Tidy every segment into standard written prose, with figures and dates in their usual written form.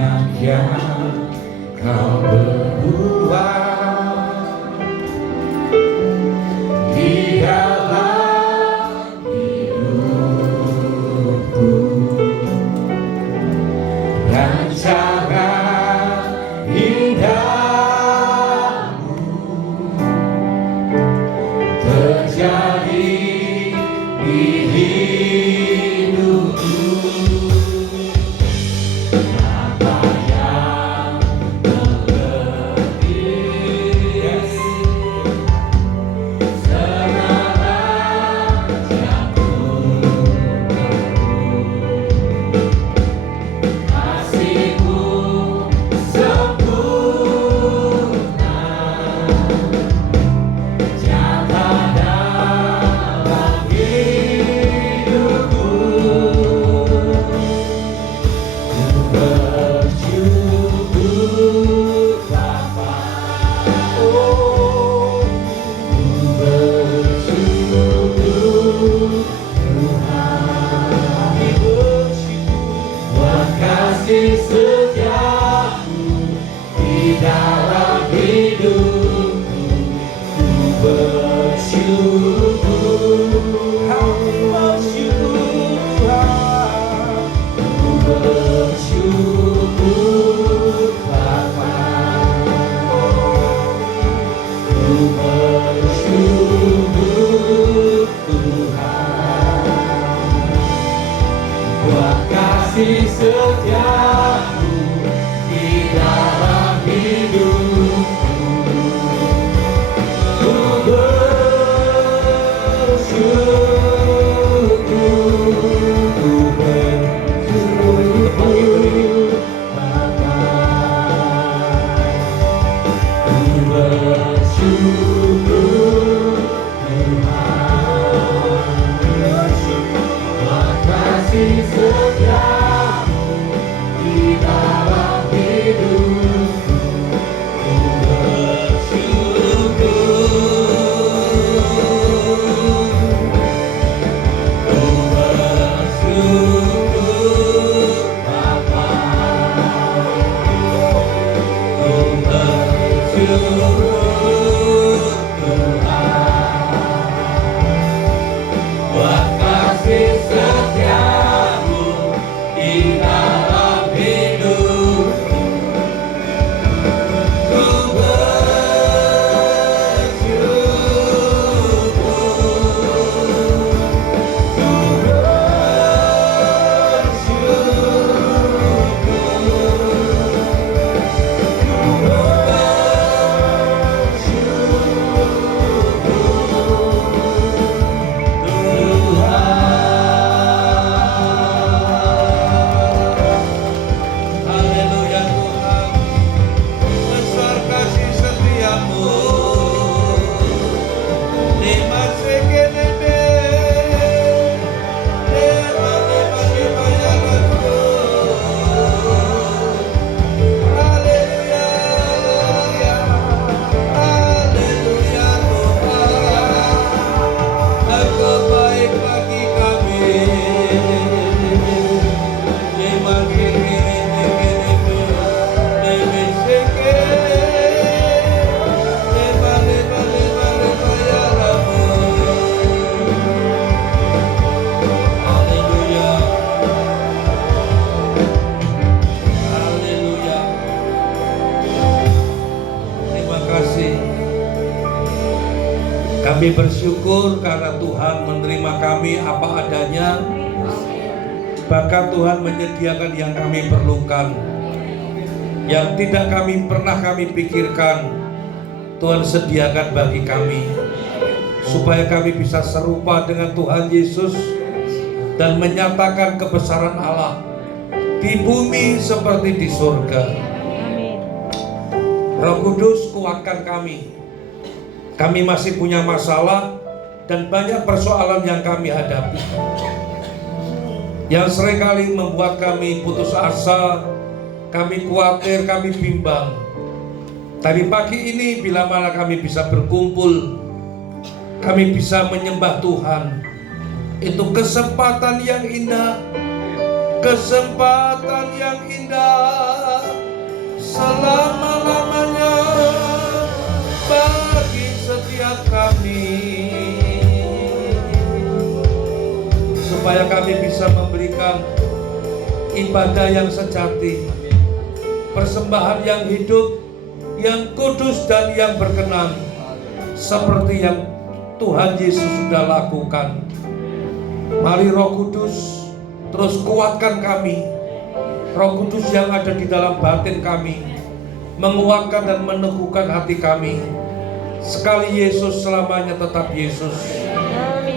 banyak yang kau berbuat di dalam hidupku. Rancangan indahmu terjadi di hidupku. Apa yang terlebih segala jatuh kasihku sempurna nyata dalam hidupku. Ku bersyukur Bapa, oh ku bersyukur Tuhan, buat kasih setiamu di dalam hidupku. Ku bersyukur, ku bersyukur Bapa, ku bersyukur Tuhan, buat kasih setiamu di dalam hidupku. Ku bersyukur, ku bersyukur Bapa, ku bersyukur Tuhan, buat kasih setiamu di dalam hidupku. Ku bersyukur Bapa, ku bersyukur Tuhan, buat kasih setiamu di dalam hidupku. Ku Haleluya Tuhan, besar kasih setiamu. Lima sekelebe, lima bayanganku. Haleluya, haleluya Tuhan, Engkau baik bagi kami. Lima sekelebe, lima sekelebe, lima bayanganmu. Haleluya, haleluya. Terima kasih. Kami bersyukur karena Tuhan menerima kami apa adanya. Bahkan Tuhan menyediakan yang kami perlukan, yang tidak pernah kami pikirkan. Tuhan sediakan bagi kami, supaya kami bisa serupa dengan Tuhan Yesus dan menyatakan kebesaran Allah di bumi seperti di surga. Roh Kudus, kuatkan kami. Kami masih punya masalah dan banyak persoalan yang kami hadapi, yang seringkali membuat kami putus asa, kami khawatir, kami bimbang. Tapi pagi ini bila mana kami bisa berkumpul, kami bisa menyembah Tuhan. Itu kesempatan yang indah, kesempatan yang indah. supaya kami bisa memberikan ibadah yang sejati, persembahan yang hidup, yang kudus dan yang berkenan, seperti yang Tuhan Yesus sudah lakukan. Mari Roh Kudus terus kuatkan kami. Roh Kudus yang ada di dalam batin kami, menguatkan dan meneguhkan hati kami. Sekali Yesus, selamanya tetap Yesus.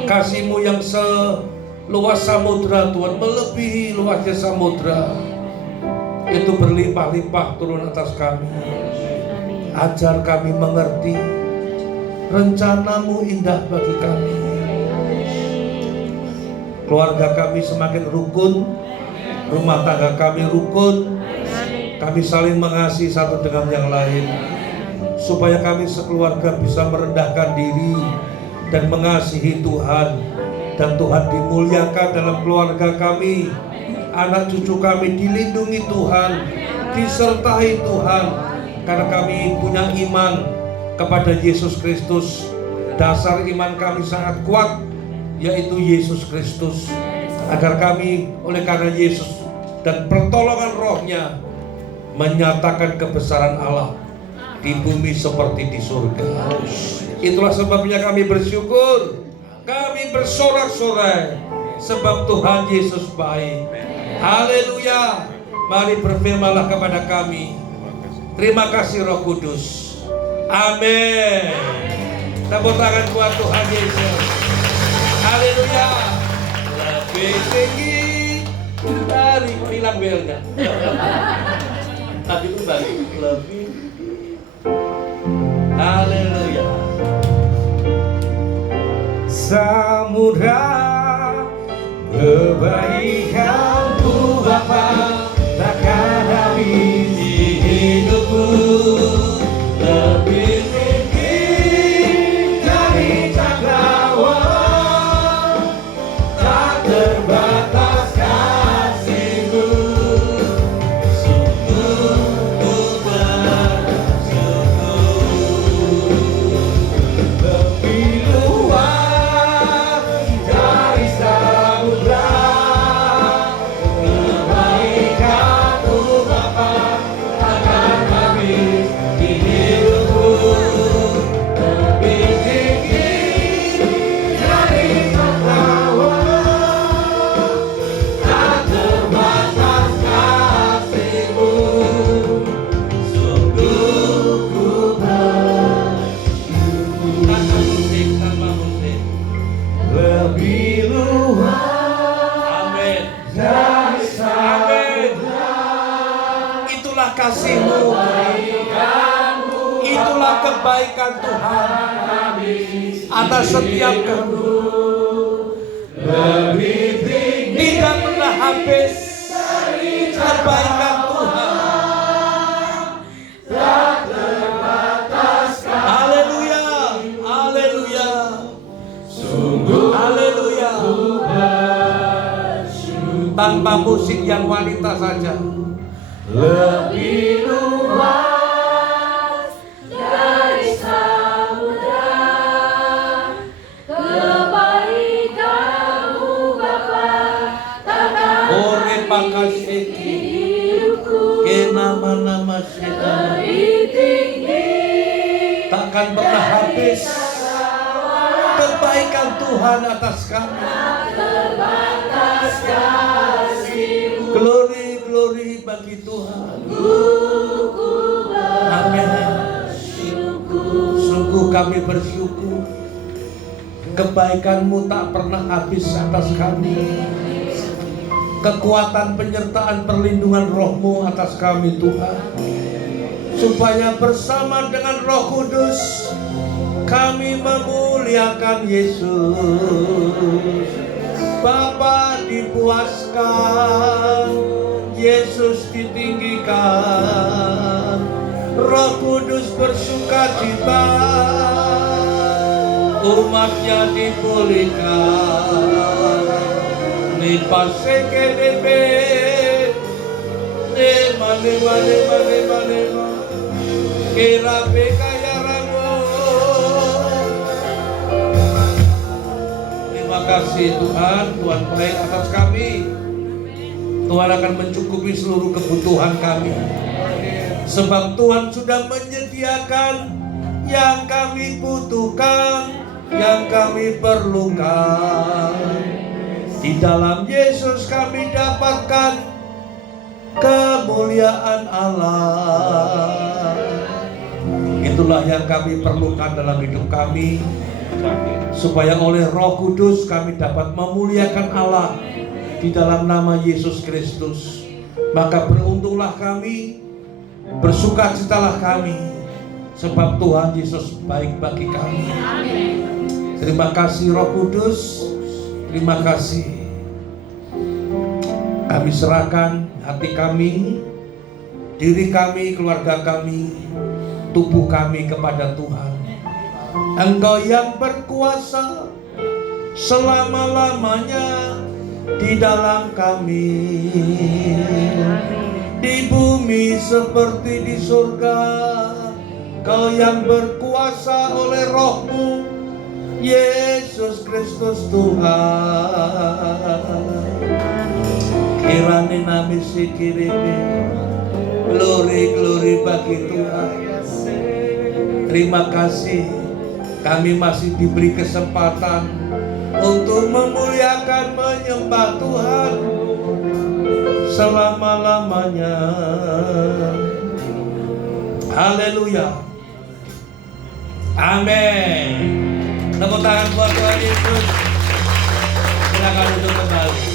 Kasih-Mu yang seluas samudra Tuhan, melebihi luasnya samudra, itu berlimpah-limpah turun atas kami. Ajar kami mengerti rencana-Mu indah bagi kami. Keluarga kami semakin rukun, rumah tangga kami rukun, kami saling mengasihi satu dengan yang lain, supaya kami sekeluarga bisa merendahkan diri dan mengasihi Tuhan, dan Tuhan dimuliakan dalam keluarga kami. Anak cucu kami dilindungi Tuhan, disertai Tuhan, karena kami punya iman kepada Yesus Kristus. Dasar iman kami sangat kuat, yaitu Yesus Kristus. Agar kami oleh karena Yesus dan pertolongan Roh-Nya menyatakan kebesaran Allah di bumi seperti di surga. Itulah sebabnya kami bersyukur, kami bersorak-sorai, sebab Tuhan Yesus baik. Haleluya. Mari berfirmanlah kepada kami. Terima kasih Roh Kudus. Amin. Tepuk tangan buat Tuhan Yesus. Haleluya. Lebih tinggi dari hilang belnya. Tapi itu balik lebih. Haleluya. Samudra kebaikan-Mu Bapa takkan habis di hidupku. Lebih tinggi dari cakrawala, tak terbatas kasih-Mu. Sungguh ku bersyukur. Lebih luas dari samudra kebaikan-Mu Bapa takkan habis di hidupku. Lebih tinggi dari cakrawala, tak terbatas kasih-Mu. Sungguh ku bersyukur. Tanpa musik. Lebih luas. Amin. Amin. Itulah kasih-Mu, itulah kebaikan Tuhan atas setiap kami. Lebih tinggi, tidak pernah habis kebaikan Tuhan. Haleluya, haleluya. Haleluya. Tanpa musik yang wanita saja. Lebih luas dari samudra kebaikan-Mu Bapa takkan Ore pakaseki hidupku. kenama-nama setan Lebih tinggi takkan pernah habis kebaikan Tuhan atas kami. terbatas kasih-Mu. Glory, glory bagi Tuhan. Amin. Sungguh kami bersyukur, kebaikan-Mu tak pernah habis atas kami. Kekuatan penyertaan perlindungan Roh-Mu atas kami Tuhan, supaya bersama dengan Roh Kudus kami memuliakan Yesus. Bapa dipuaskan, Yesus ditinggikan, Roh Kudus bersukacita, umat-Nya dipulihkan. Nipaseke debe, mane kira beka ya rago. Terima kasih Tuhan, Tuhan baik atas kami. Tuhan akan mencukupi seluruh kebutuhan kami. Sebab Tuhan sudah menyediakan yang kami butuhkan, yang kami perlukan. Di dalam Yesus kami dapatkan kemuliaan Allah. Itulah yang kami perlukan dalam hidup kami, supaya oleh Roh Kudus kami dapat memuliakan Allah di dalam nama Yesus Kristus. Maka beruntunglah kami, bersukacitalah kami, sebab Tuhan Yesus baik bagi kami. Terima kasih Roh Kudus, terima kasih. Kami serahkan hati kami, diri kami, keluarga kami, tubuh kami kepada Tuhan. Engkau yang berkuasa selama-lamanya di dalam kami, di bumi seperti di surga. Kau yang berkuasa oleh Roh-Mu, Yesus Kristus Tuhan. Kirane nami sikiribe, glory bagi Tuhan. Terima kasih, kami masih diberi kesempatan untuk memuliakan, menyembah Tuhan selama-lamanya. Haleluya. Amin. Tepuk tangan buat Tuhan Yesus. Silakan duduk kembali.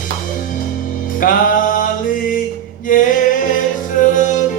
Kali Yesus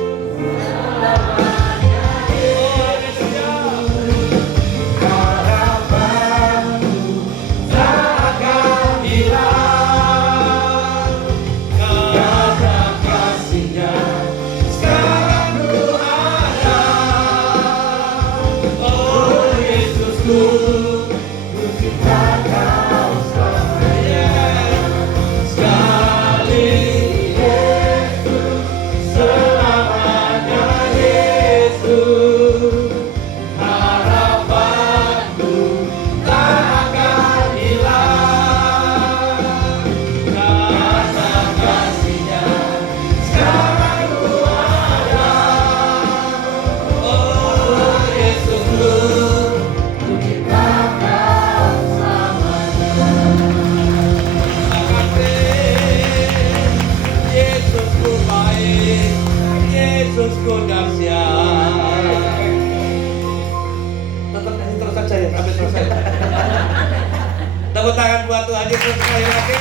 tepuk tangan buat Tuhan Yesus sekali lagi.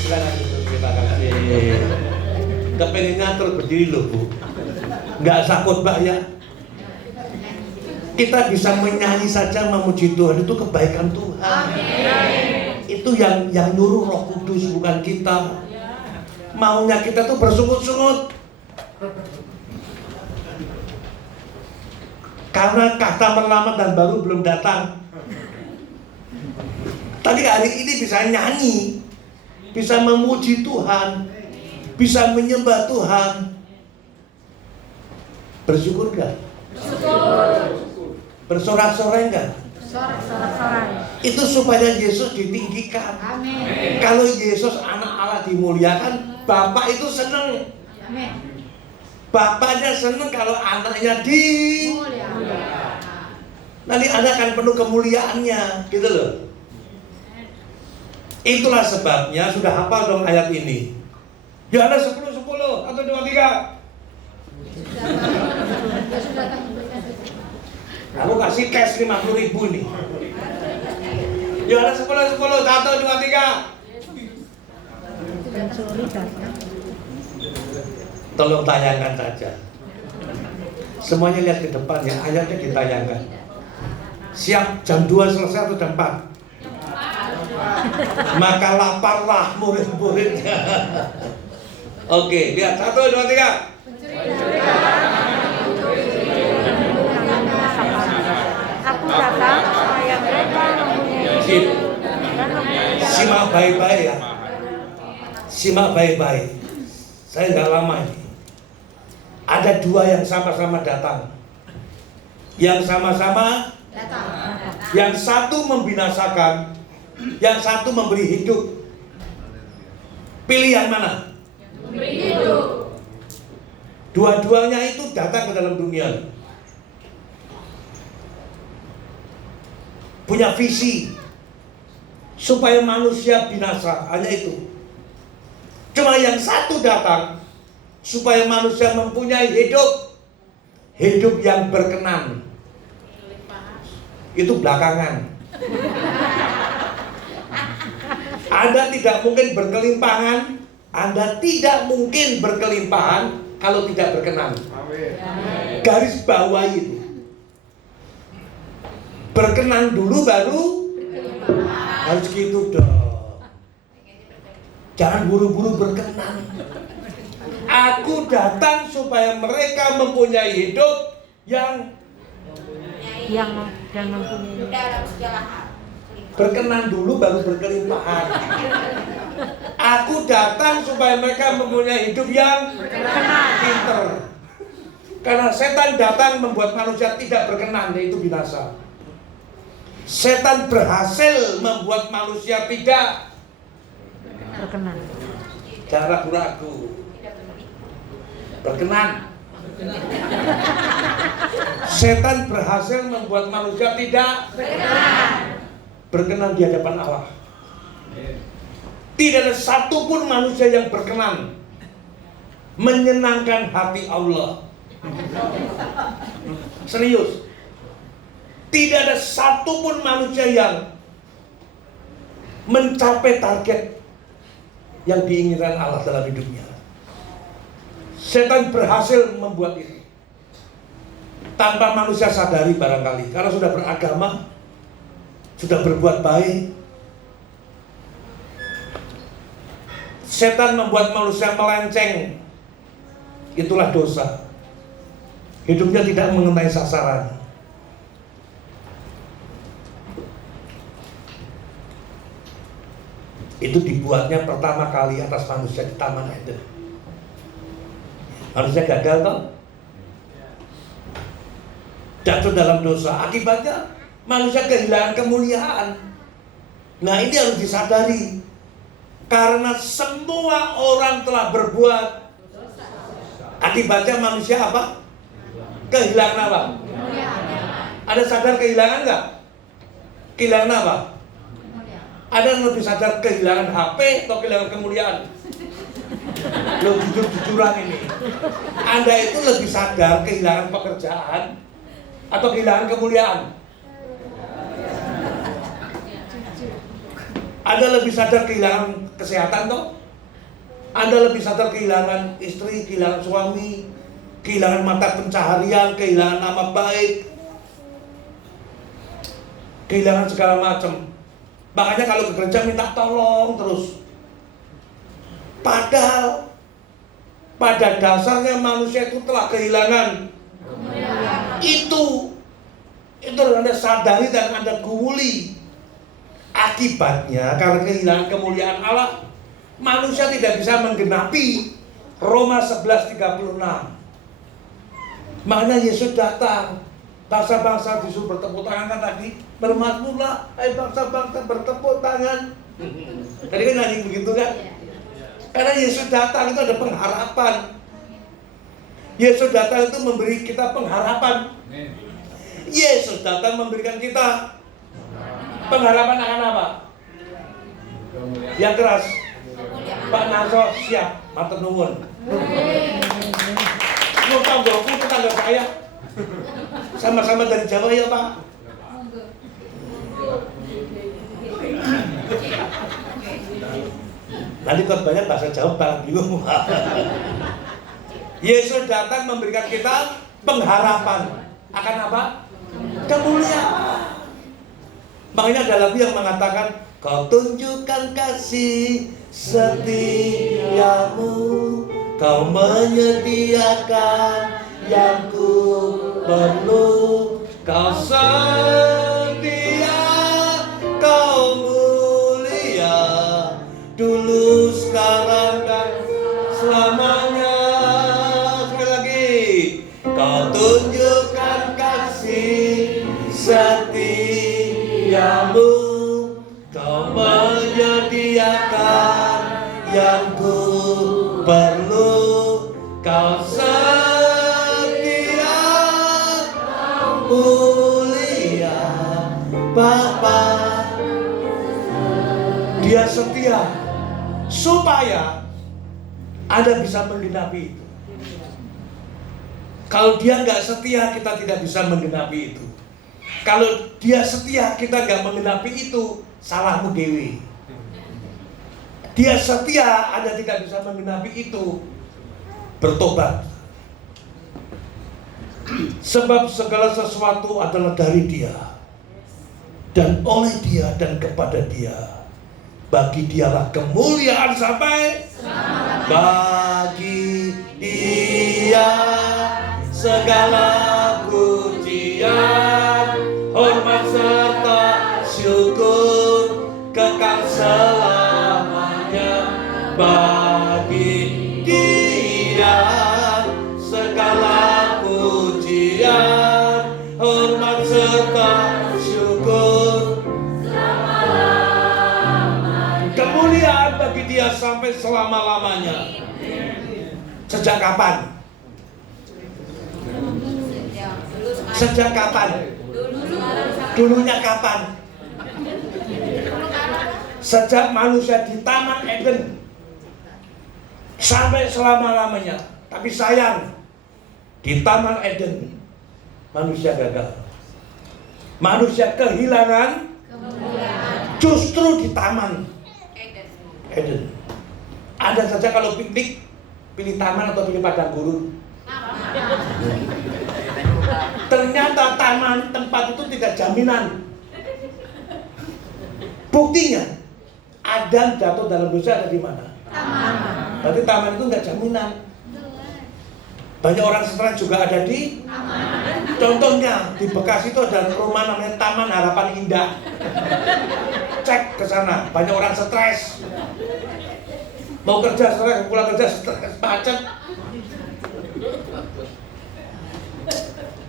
Silakan duduk, terima kasih. Kepengen ngatur berdiri loh Bu, nggak sakut Mbak ya. Kita bisa menyanyi saja memuji Tuhan, itu kebaikan Tuhan. Amin. Itu yang nyuruh Roh Kudus, bukan kita. Maunya kita tuh bersungut-sungut. Karena customer lama dan baru belum datang. Tadi hari ini bisa nyanyi, bisa memuji Tuhan, bisa menyembah Tuhan. Bersyukur gak? Bersorak-sorai gak? Sorak-sorai. Itu supaya Yesus ditinggikan. Amin. Kalau Yesus anak Allah dimuliakan, Bapak itu senang. Amin. Bapaknya senang kalau anaknya Mulia. nanti anak akan penuh kemuliaannya, gitu loh. Itulah sebabnya, sudah hafal dong ayat ini. Yohanes 10:10, 1, 2, 3. Aku kasih cash 50.000 nih. Yohanes 10:10, 1, 2, 3. Tolong tayangkan saja. Semuanya lihat ke depan ya, ayatnya ditayangkan. Siap, jam 2 selesai atau jam 4? Maka laparlah murid-muridnya. Oke, lihat 1, 2, 3. Aku datang supaya mereka mempunyai Sip. Simak baik-baik ya. Simak baik-baik. Saya nggak lama ini. Ada dua yang sama-sama datang, yang sama-sama Yang satu membinasakan, yang satu memberi hidup. Pilih yang mana? Dua-duanya itu datang ke dalam dunia, punya visi supaya manusia binasa, hanya itu. Cuma yang satu datang supaya manusia mempunyai hidup yang berkenan. Itu belakangan. Anda tidak mungkin berkelimpahan, Anda tidak mungkin berkelimpahan kalau tidak berkenan. Garis bawah itu. Berkenan dulu baru harus gitu dong. Jangan buru-buru berkenan. Aku datang supaya mereka mempunyai hidup yang mempunyai berkenan dulu baru berkelimpahan. Aku datang supaya mereka mempunyai hidup yang pinter. Karena setan datang membuat manusia tidak berkenan, yaitu binasa. Setan berhasil membuat manusia tidak berkenan. Jangan ragu-ragu. Berkenan. Setan berhasil membuat manusia tidak berkenan di hadapan Allah. Tidak ada satupun manusia yang berkenan menyenangkan hati Allah. Serius. Tidak ada satupun manusia yang mencapai target yang diinginkan Allah dalam hidupnya. Setan berhasil membuat itu tanpa manusia sadari barangkali. Karena sudah beragama, sudah berbuat baik, setan membuat manusia melenceng. Itulah dosa. Hidupnya tidak mengenai sasaran. Itu dibuatnya pertama kali atas manusia di Taman Eden. Manusia gagal toh? Jatuh dalam dosa. Akibatnya manusia kehilangan kemuliaan. Nah, ini harus disadari. Karena semua orang telah berbuat. Akibatnya manusia apa? Kehilangan apa? Ada sadar kehilangan nggak? Kehilangan apa? Ada yang lebih sadar kehilangan HP atau kehilangan kemuliaan? Lo jujur-jujuran ini. Anda itu lebih sadar kehilangan pekerjaan atau kehilangan kemuliaan? Anda lebih sadar kehilangan kesehatan toh? Anda lebih sadar kehilangan istri, kehilangan suami, kehilangan mata pencaharian, kehilangan nama baik, kehilangan segala macam. Makanya kalau ke gereja minta tolong terus. Padahal pada dasarnya manusia itu telah kehilangan itu Anda sadari dan Anda gumuli. Akibatnya karena kehilangan kemuliaan Allah, manusia tidak bisa menggenapi Roma 11:36. Makanya Yesus datang. Bangsa-bangsa disuruh bertepuk tangan kan tadi. Bermakmurlah, hai bangsa-bangsa bertepuk tangan. Tadi kan nyanyi begitu kan? Karena Yesus datang itu ada pengharapan. Yesus datang itu memberi kita pengharapan. Yesus datang memberikan kita pengharapan akan apa? Yang keras. Pak Naso siap, matur nuwun. Mau tanggoku tetangga saya. Sama-sama dari Jawa ya Pak. Nanti khotbahnya bahasa Jawa Pak bingung. Yesus datang memberikan kita pengharapan akan apa? Kemuliaan. Makanya ada lagu yang mengatakan, kau tunjukkan kasih setiamu, kau menyediakan yang ku perlu, kau setia, kau mulia, dulu, sekarang, dan selamanya. Sekali lagi, kau tunjukkan kasih setiamu, Kau setia, mulia Bapa. Dia setia supaya Anda bisa menggenapi itu. Kalau dia nggak setia, kita tidak bisa menggenapi itu. Kalau dia setia, kita nggak menggenapi itu, salahmu dewi. Dia setia, Anda tidak bisa menggenapi itu, bertobat. Sebab segala sesuatu adalah dari Dia, dan oleh Dia, dan kepada Dia. Bagi Dialah kemuliaan sampai bagi Dia segala pujian, hormat serta syukur kekal selamanya. Bagi Dia segala pujian, hormat serta syukur, kemuliaan bagi Dia sampai selama-lamanya. Sejak kapan? Sejak kapan? Dulunya kapan? Sejak manusia di Taman Eden sampai selama-lamanya. Tapi sayang, di Taman Eden manusia gagal. Manusia kehilangan justru di Taman Eden. Ada saja kalau piknik, pilih taman atau pilih padang gurun. Ternyata taman, tempat itu tidak jaminan. Buktinya, Adam jatuh dalam dosa ada di mana? Taman. Berarti taman itu nggak jaminan. Banyak orang stres juga ada di taman. Contohnya di Bekasi itu ada rumah namanya Taman Harapan Indah. Cek ke sana, banyak orang stres. Mau kerja stres, pulang kerja stres, macet.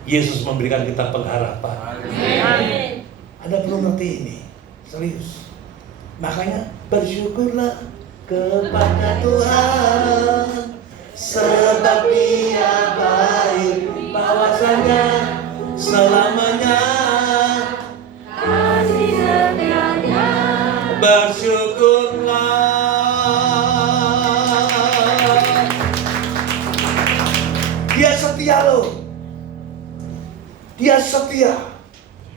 Yesus memberikan kita pengharapan. Amin. Anda perlu ngerti ini, serius. Makanya bersyukurlah kepada Tuhan, sebab Dia baik, bahwasanya selamanya kasih setianya. Bersyukurlah. Dia setia loh. Dia setia.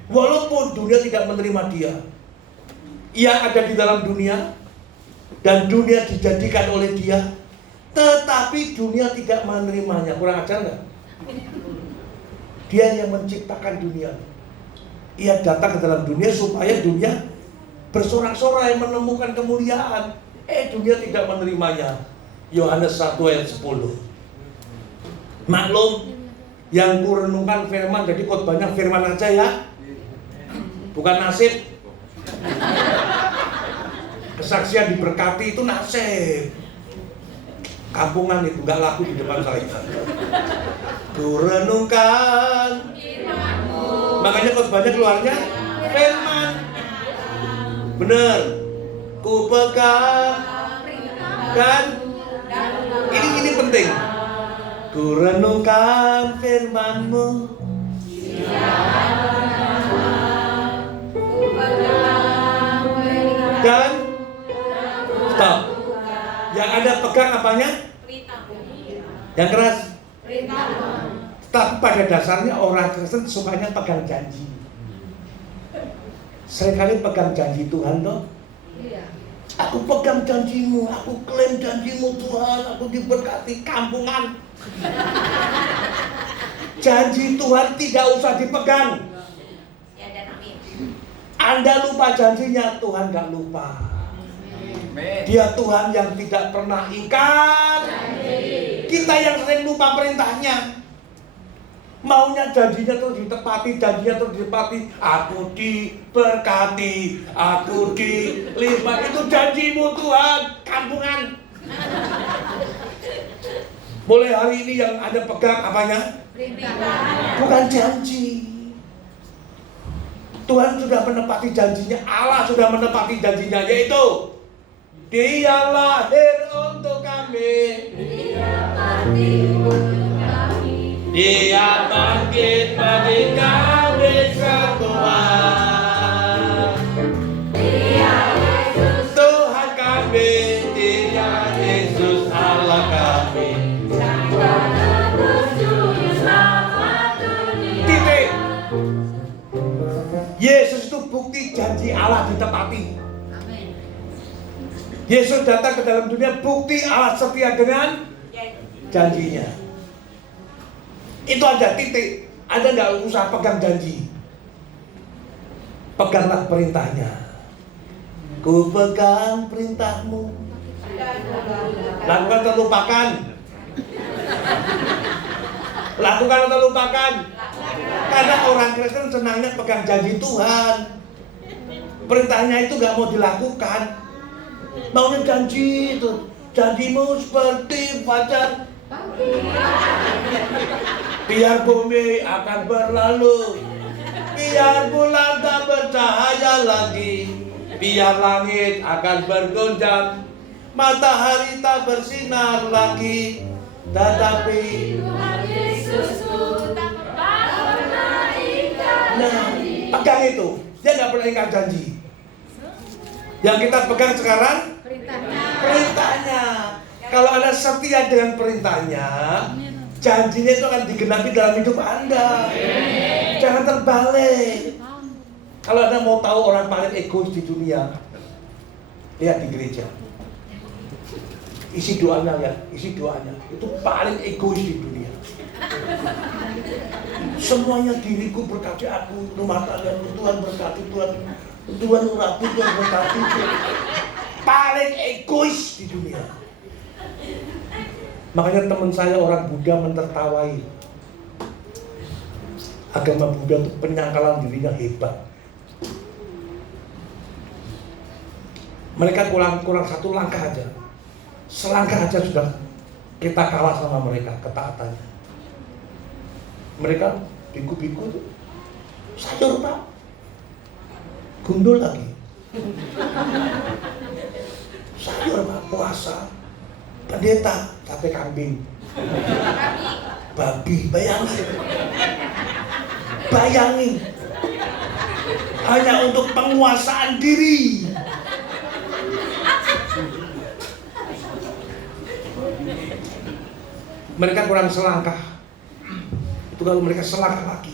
Walaupun dunia tidak menerima Dia. Ia ada di dalam dunia dan dunia dijadikan oleh Dia, tetapi dunia tidak menerimanya. Kurang ajar nggak? Dia yang menciptakan dunia. Ia datang ke dalam dunia supaya dunia bersorak-sorai menemukan kemuliaan. Dunia tidak menerimanya. Yohanes 1 ayat 10. Maklum, yang kurenungkan firman, jadi khotbahnya firman aja ya, bukan nasib. Kesaksian diberkati itu nasib. Kampungan itu nggak laku di depan saya. Kurenungkan firman-Mu. Makanya khotbahnya keluarnya firman. Bener. Ku pegang dan ini penting. Ku renungkan firman-Mu dan stop. Yang Anda pegang apanya? Yang keras. Tapi pada dasarnya orang Kristen sukanya pegang janji. Seringkali pegang janji Tuhan toh. Aku pegang janji-Mu, aku klaim janji-Mu Tuhan, aku diberkati. Kampungan. Janji Tuhan tidak usah dipegang. Anda lupa janjinya, Tuhan gak lupa. Dia Tuhan yang tidak pernah ingkar. Kita yang sering lupa perintahnya. Maunya janjinya terus ditepati, janjinya terus ditepati. Aku diberkati, aku dilipat. Itu janji-Mu Tuhan, kampungan. Mulai hari ini yang Anda pegang apanya? Bukan janji. Tuhan sudah menepati janjinya, Allah sudah menepati janjinya, yaitu Dia lahir untuk kami, Dia bangkit bagi kami semua. Tuhan kami, Dia Yesus Allah kami. Titik. Yesus itu bukti janji Allah ditepati. Yesus datang ke dalam dunia bukti Allah setia dengan janjinya. Itu aja, titik. Anda nggak usah pegang janji, peganglah perintahnya. Ku pegang perintahmu, lakukan atau lupakan. Lakukan atau lupakan. Karena orang Kristen senangnya pegang janji Tuhan. Perintahnya itu nggak mau dilakukan. Maunya janji itu. Janjimu seperti fajar. Biar bumi akan berlalu, biar bulan tak bercahaya lagi, biar langit akan bergoncang, matahari tak bersinar lagi, tetapi nah, pegang itu. Dia nggak pernah ingkar janji. Yang kita pegang sekarang perintahnya. Kalau Anda setia dengan perintahnya, janjinya itu akan digenapi dalam hidup Anda. Jangan terbalik. Kalau Anda mau tahu orang paling egois di dunia, lihat di gereja. Isi doanya ya, isi doanya. Itu paling egois di dunia. Semuanya diriku berkati aku, rumah tanggaku Tuhan berkati, Tuhan urapi, Tuhan berkati. Paling egois di dunia. Makanya teman saya orang Buddha mentertawai. Agama Buddha itu penyangkalan dirinya hebat. Mereka kurang satu langkah aja. Selangkah aja sudah kita kalah sama mereka ketaatannya. Mereka biku-biku itu sayur Pak, gundul lagi. Sayur Pak, puasa. Pendeta, sate kambing, babi, bayangin, hanya untuk penguasaan diri. Mereka kurang selangkah. Itu kalau mereka selangkah lagi.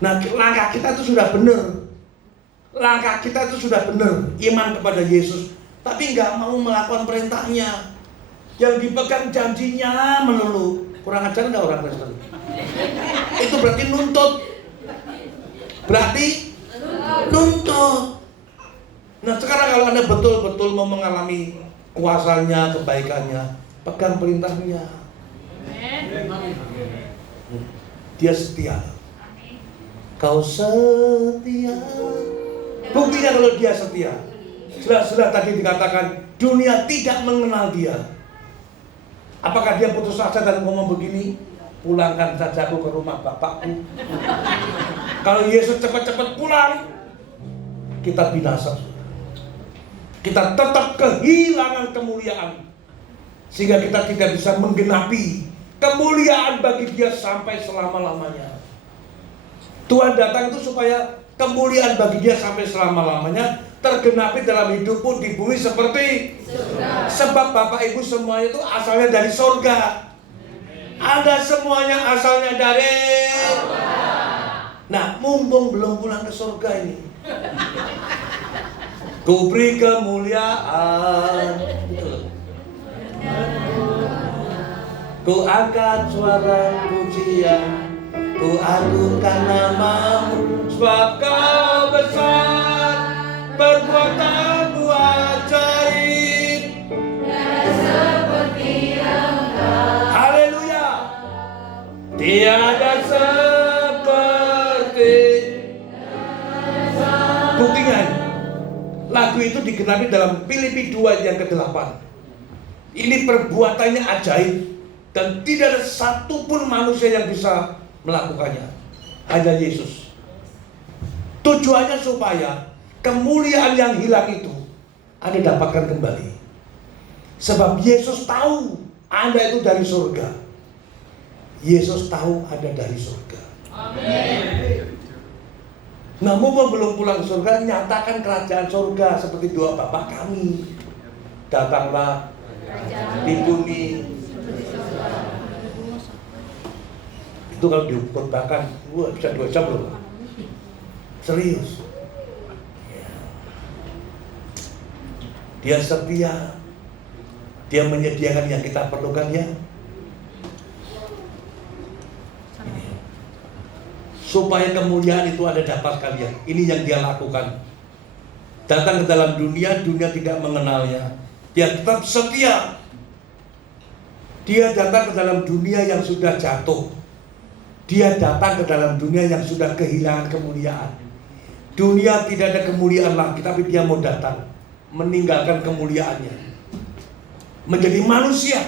Nah, langkah kita itu sudah benar. Langkah kita itu sudah benar, iman kepada Yesus, tapi nggak mau melakukan perintahnya. Yang dipegang janjinya melulu. Kurang ajar enggak orang Kristen? Itu berarti nuntut. Nah sekarang kalau Anda betul-betul mau mengalami kuasanya, kebaikannya, pegang perintahnya. Dia setia. Kau setia. Buktinya kalau dia setia. Jelas-jelas tadi dikatakan dunia tidak mengenal dia. Apakah dia putus asa dan ngomong begini? Pulangkan saja aku ke rumah bapakku. Kalau Yesus cepat-cepat pulang, kita binasa. Kita tetap kehilangan kemuliaan. Sehingga kita tidak bisa menggenapi kemuliaan bagi dia sampai selama-lamanya. Tuhan datang itu supaya kemuliaan bagi dia sampai selama-lamanya tergenapi dalam hidupmu di bumi seperti surga. Sebab Bapak Ibu semuanya itu asalnya dari surga. Anda semuanya asalnya dari surga. Nah, mumpung belum pulang ke surga ini, ku beri kemuliaan. Ku angkat suara pujian, ku agungkan namamu, sebab kau besar, perbuatanmu ajaib. Seperti Engkau. Haleluya. Tiada seperti. Buktinya lagu itu digenapi dalam Filipi 2 yang ke-8. Ini perbuatannya ajaib dan tidak ada satupun manusia yang bisa melakukannya. Hanya Yesus. Tujuannya supaya kemuliaan yang hilang itu Anda dapatkan kembali. Sebab Yesus tahu Anda itu dari surga. Yesus tahu Anda dari surga. Nah, mumpung belum pulang ke surga, nyatakan kerajaan surga seperti doa Bapa kami. Datanglah di bumi. Itu kalau dikhotbahkan, bisa 2 jam loh. Serius. Dia setia. Dia menyediakan yang kita perlukan ya. Supaya kemuliaan itu ada dapat kalian. Ini yang dia lakukan. Datang ke dalam dunia, dunia tidak mengenalnya. Dia tetap setia. Dia datang ke dalam dunia yang sudah jatuh. Dia datang ke dalam dunia yang sudah kehilangan kemuliaan. Dunia tidak ada kemuliaan lagi, tapi dia mau datang meninggalkan kemuliaannya, menjadi manusia.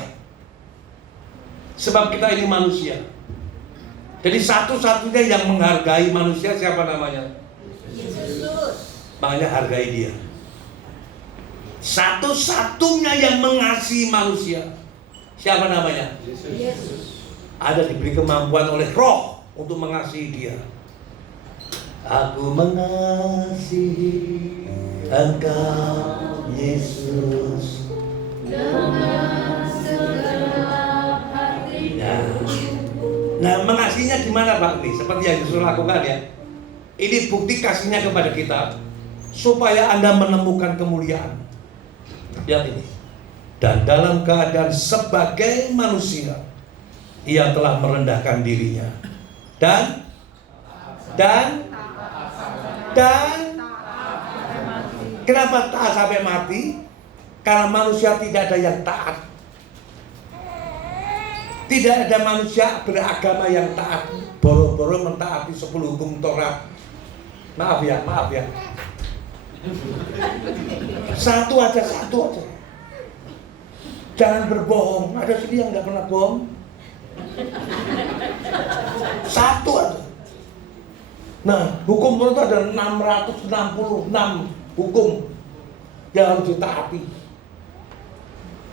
Sebab kita ini manusia. Jadi satu-satunya yang menghargai manusia siapa namanya? Yesus. Makanya hargai dia. Satu-satunya yang mengasihi manusia siapa namanya? Yesus. Ada diberi kemampuan oleh Roh untuk mengasihi dia. Aku mengasihi Engkau Yesus dengan segenap hatiku. Nah, mengasihinya di mana Pak? Nih, seperti yang Yesus lakukan ya. Ini bukti kasihnya kepada kita supaya Anda menemukan kemuliaan. Lihat ini. Dan dalam keadaan sebagai manusia, Ia telah merendahkan dirinya. Dan kenapa taat sampai mati? Karena manusia tidak ada yang taat. Tidak ada manusia beragama yang taat. Boro-boro mentaati 10 hukum Taurat. Maaf ya. Satu aja. Jangan berbohong. Ada sini yang nggak pernah bohong. Satu aja. Nah, hukum Taurat ada 666 hukum yang harus ditaati.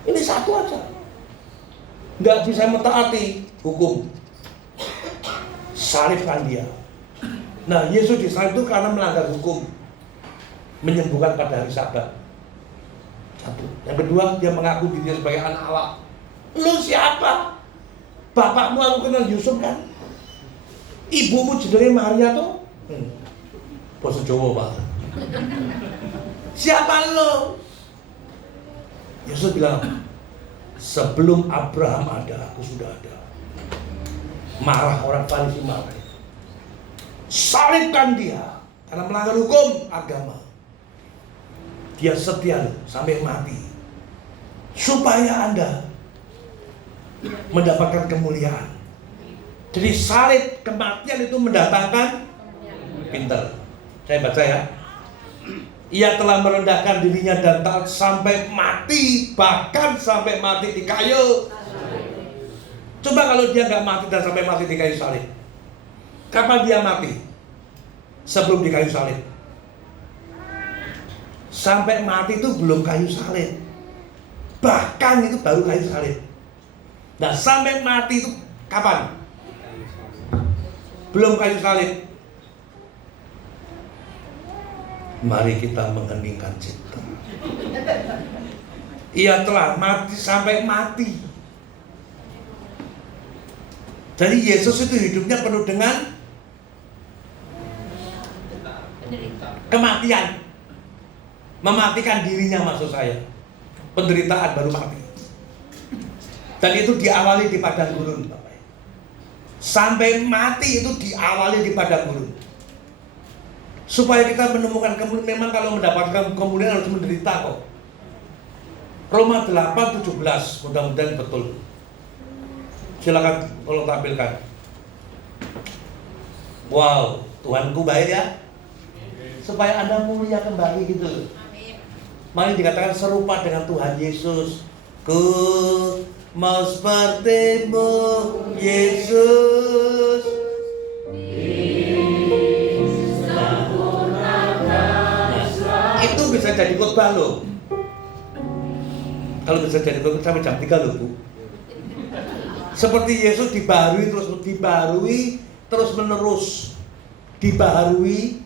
Ini satu aja. Nggak bisa mentaati hukum. Salibkan dia. Nah, Yesus disalib itu karena melanggar hukum, menyembuhkan pada hari Sabat. Satu. Yang kedua, dia mengaku dirinya sebagai anak Allah. Lu siapa? Bapakmu aku kenal Yusuf kan? Ibumu jenenge Maria tuh? Basa Jawa, Pak. Siapa lo? Yesus bilang, sebelum Abraham ada, aku sudah ada. Marah orang Farisi, marah. Salibkan dia karena melanggar hukum agama. Dia setia sampai mati supaya Anda mendapatkan kemuliaan. Jadi salib, kematian itu mendatangkan pintar. Saya baca ya. Ia telah merendahkan dirinya dan taat sampai mati, bahkan sampai mati di kayu. Coba kalau dia nggak mati dan sampai mati di kayu salib, kapan dia mati? Sebelum di kayu salib. Sampai mati itu belum kayu salib, bahkan itu baru kayu salib. Nah, sampai mati itu kapan? Belum kayu salib. Mari kita mengheningkan cipta. Ia telah mati sampai mati. Jadi Yesus itu hidupnya penuh dengan kematian. Mematikan dirinya maksud saya. Penderitaan baru mati. Dan itu diawali di padang gurun, Bapak. Sampai mati itu diawali di padang gurun. Supaya kita menemukan kemuliaan. Memang kalau mendapatkan kemuliaan harus menderita kok. Roma 8:17, mudah-mudahan betul. Silakan tolong tampilkan. Wow, Tuhanku baik ya. Supaya Anda mulia kembali gitu loh. Mari dikatakan serupa dengan Tuhan Yesus. Ku mau sepertimu Yesus. Itu bisa jadi khotbah loh. Kalau bisa jadi khotbah sampai jam 3 loh Bu. Seperti Yesus dibaharui terus menerus. Dibaharui.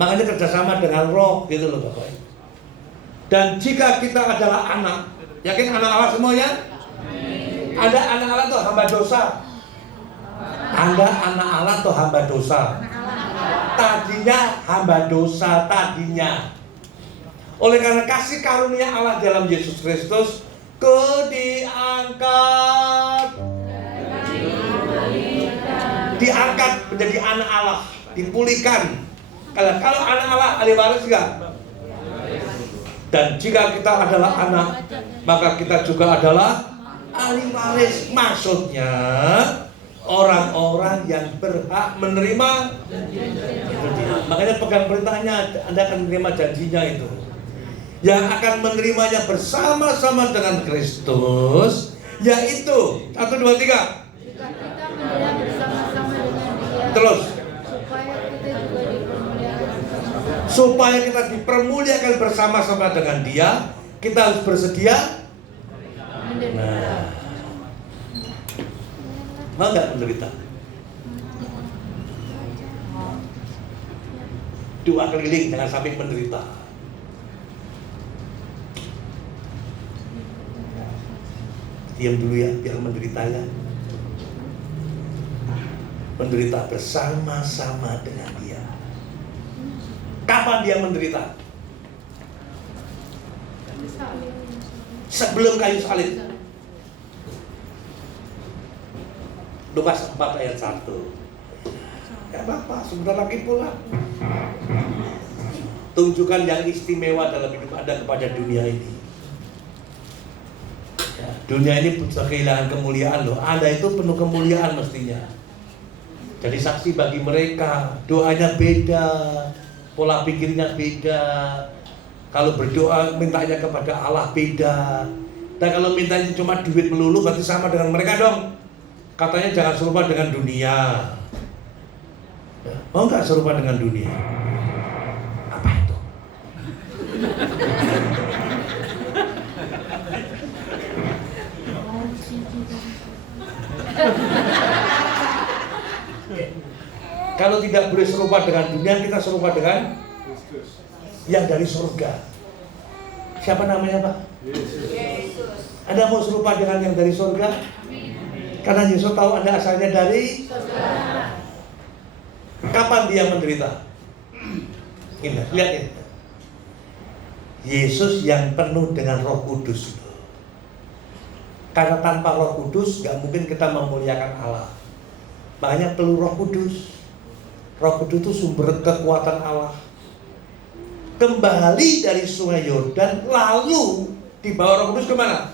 Makanya kerjasama dengan Roh gitu loh Bapak. Dan jika kita adalah anak, yakin anak Allah semuanya? Ada anak Allah tuh hamba dosa. Anda anak Allah tuh hamba dosa. Tadinya hamba dosa tadinya. Oleh karena kasih karunia Allah dalam Yesus Kristus, diangkat menjadi anak Allah, dipulihkan. Kalau anak Allah ahli waris enggak? Dan jika kita adalah anak, maka kita juga adalah ahli waris. Maksudnya orang-orang yang berhak menerima janjinya. Makanya pegang perintahnya, Anda akan menerima janjinya itu. Yang akan menerimanya bersama-sama dengan Kristus, yaitu 1, 2, 3. Jika kita menderita bersama-sama dengan Dia, Terus, supaya kita dipermuliakan bersama-sama dengan Dia, kita harus bersedia. Nah, mau nggak menderita? 2 keliling, jangan sampai menderita. Diam dulu ya, biar menderita ya. Menderita bersama-sama dengan Dia. Kapan dia menderita? Sebelum kayu salib. Lukas 4 ayat 1. Ya Bapak, sebentar lagi pulang. Tunjukkan yang istimewa dalam hidup Anda kepada dunia ini. Ya, dunia ini sudah kehilangan kemuliaan loh. Anda itu penuh kemuliaan mestinya. Jadi saksi bagi mereka. Doanya beda, pola pikirnya beda. Kalau berdoa mintanya kepada Allah beda. Dan kalau mintanya cuma duit melulu berarti sama dengan mereka dong. Katanya jangan serupa dengan dunia. Ya, mau nggak serupa dengan dunia? Apa itu? Kalau tidak boleh serupa dengan dunia, kita serupa dengan yang dari surga. Siapa namanya Pak? Yesus. Anda mau serupa dengan yang dari surga? Karena Yesus tahu Anda asalnya dari surga. Kapan dia menderita? Ingat, lihat ini. Yesus yang penuh dengan Roh Kudus. Karena tanpa Roh Kudus gak mungkin kita memuliakan Allah. Makanya perlu Roh Kudus. Roh Kudus itu sumber kekuatan Allah. Kembali dari Sungai Yordan, lalu dibawa Roh Kudus kemana?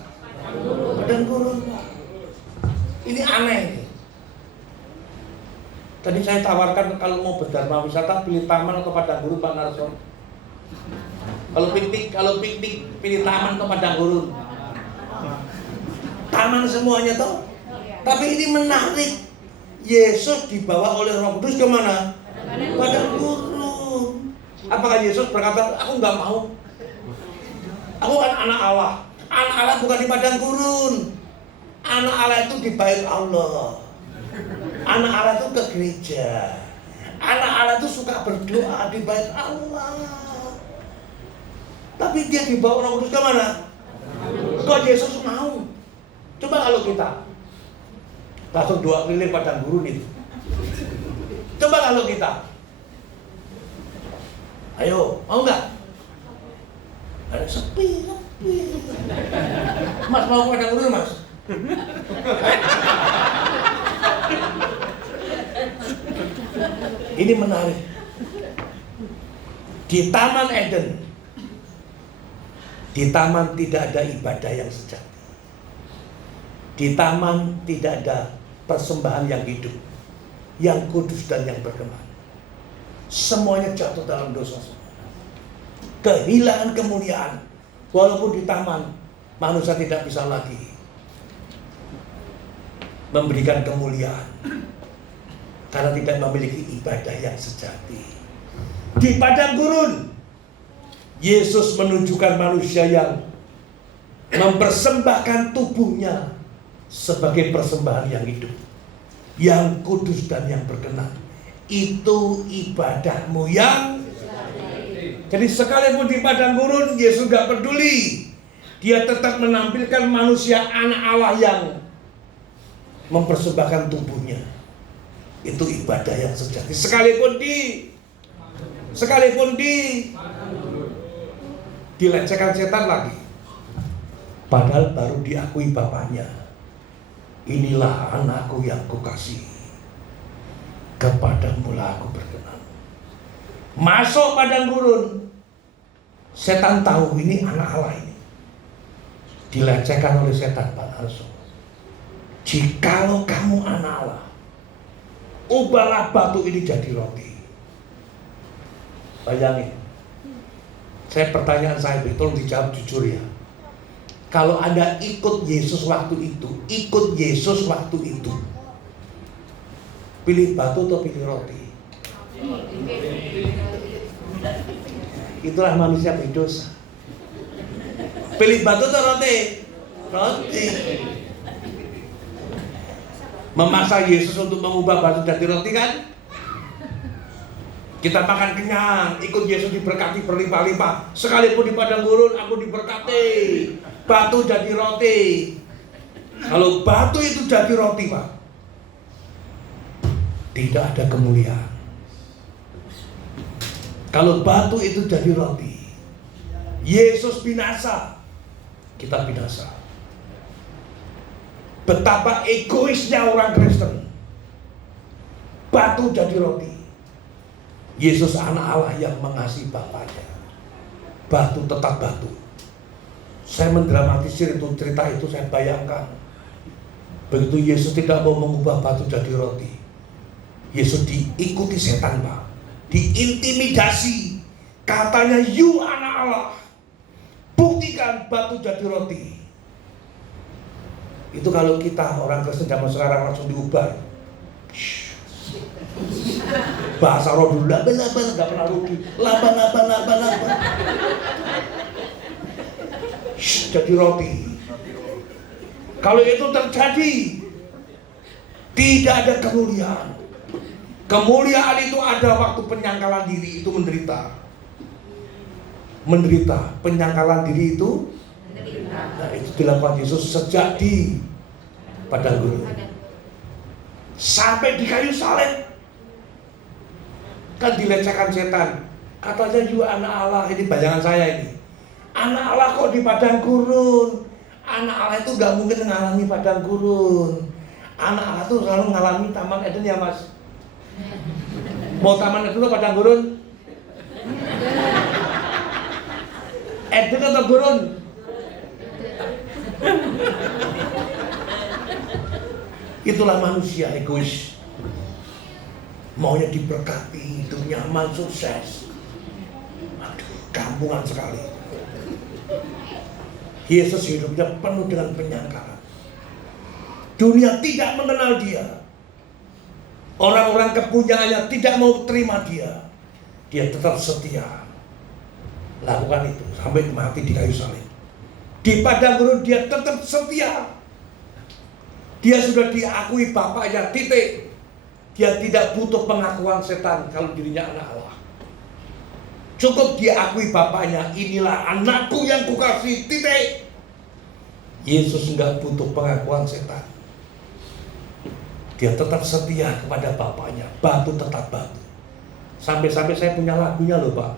Padang gurun. Ini aneh. Tadi saya tawarkan kalau mau berdharma wisata pilih taman atau padang gurun Pak Narson. Kalau piknik pilih taman atau padang gurun. Taman semuanya toh. Tapi ini menarik. Yesus dibawa oleh Roh Kudus kemana? Padang gurun. Apakah Yesus berkata, aku nggak mau? Aku kan anak Allah. Anak Allah bukan di padang gurun. Anak Allah itu di bait Allah. Anak Allah itu ke gereja. Anak Allah itu suka berdoa di bait Allah. Tapi dia dibawa Roh Kudus kemana? Kok Yesus mau? Coba kalau kita langsung 2 keliling padang gurun itu. Coba kalau kita, ayo, mau nggak? Ada sepi. Mas mau padang gurun Mas? Ini menarik. Di Taman Eden, di taman tidak ada ibadah yang sejati. Di taman tidak ada persembahan yang hidup, yang kudus dan yang berkenan. Semuanya jatuh dalam dosa semua. Kehilangan kemuliaan. Walaupun di taman manusia tidak bisa lagi memberikan kemuliaan karena tidak memiliki ibadah yang sejati. Di padang gurun Yesus menunjukkan manusia yang mempersembahkan tubuhnya sebagai persembahan yang hidup, yang kudus dan yang berkenan. Itu ibadahmu yang. Jadi sekalipun di padang gurun, Yesus gak peduli. Dia tetap menampilkan manusia anak Allah yang mempersembahkan tubuhnya. Itu ibadah yang sejati. Sekalipun dilecehkan setan lagi, padahal baru diakui bapaknya. Inilah anakku yang kukasihi, kepadamu lah aku berkenan. Masuk padang gurun, setan tahu ini anak Allah ini. Dilecehkan oleh setan langsung. Jikalau kamu anak Allah, ubahlah batu ini jadi roti. Bayangin. Pertanyaan saya, tolong dijawab jujur ya. Kalau Anda ikut Yesus waktu itu, pilih batu atau pilih roti? Itulah manusia berdosa. Pilih batu atau roti? Roti. Memaksa Yesus untuk mengubah batu jadi roti kan? Kita makan kenyang, ikut Yesus diberkati berlimpah-limpah. Sekalipun di padang gurun aku diberkati, batu jadi roti. Kalau batu itu jadi roti, Pak, tidak ada kemuliaan. Kalau batu itu jadi roti, Yesus binasa, kita binasa. Betapa egoisnya orang Kristen. Batu jadi roti. Yesus anak Allah yang mengasihi Bapaknya. Batu tetap batu. Saya mendramatisir itu, cerita itu saya bayangkan. Begitu Yesus tidak mau mengubah batu jadi roti, Yesus diikuti setan, Pak. Diintimidasi. Katanya, you anak Allah, buktikan batu jadi roti. Itu kalau kita orang Kristen zaman sekarang langsung diubah. Bahasa roh dulu, laba-laba, gak pernah rugi. Laba-laba. Jadi roti. Kalau itu terjadi, tidak ada kemuliaan. Kemuliaan itu ada waktu penyangkalan diri itu menderita. Penyangkalan diri itu menderita. Nah, itu dilakukan Yesus sejak di padang gurun sampai di kayu salib. Kan dilecehkan setan. Katanya juga anak Allah. Ini bayangan saya ini. Anak Allah kok di padang gurun. Anak Allah itu gak mungkin mengalami padang gurun. Anak Allah itu selalu mengalami Taman Eden ya, Mas. Mau Taman Eden atau padang gurun? Eden atau gurun? Itulah manusia egois. Maunya diberkati, hidup nyaman, sukses. Aduh, kampungan sekali. Yesus hidupnya penuh dengan penyangkalan. Dunia tidak mengenal dia. Orang-orang kepunyaannya tidak mau terima dia. Dia tetap setia. Lakukan itu sampai mati di kayu salib. Di padang gurun dia tetap setia. Dia sudah diakui Bapaknya, titik. Dia tidak butuh pengakuan setan kalau dirinya anak Allah. Cukup dia akui Bapaknya, inilah anakku yang kukasihi, titik. Yesus enggak butuh pengakuan setan. Dia tetap setia kepada Bapaknya. Batu tetap batu. Sampai-sampai saya punya lagunya loh, Pak.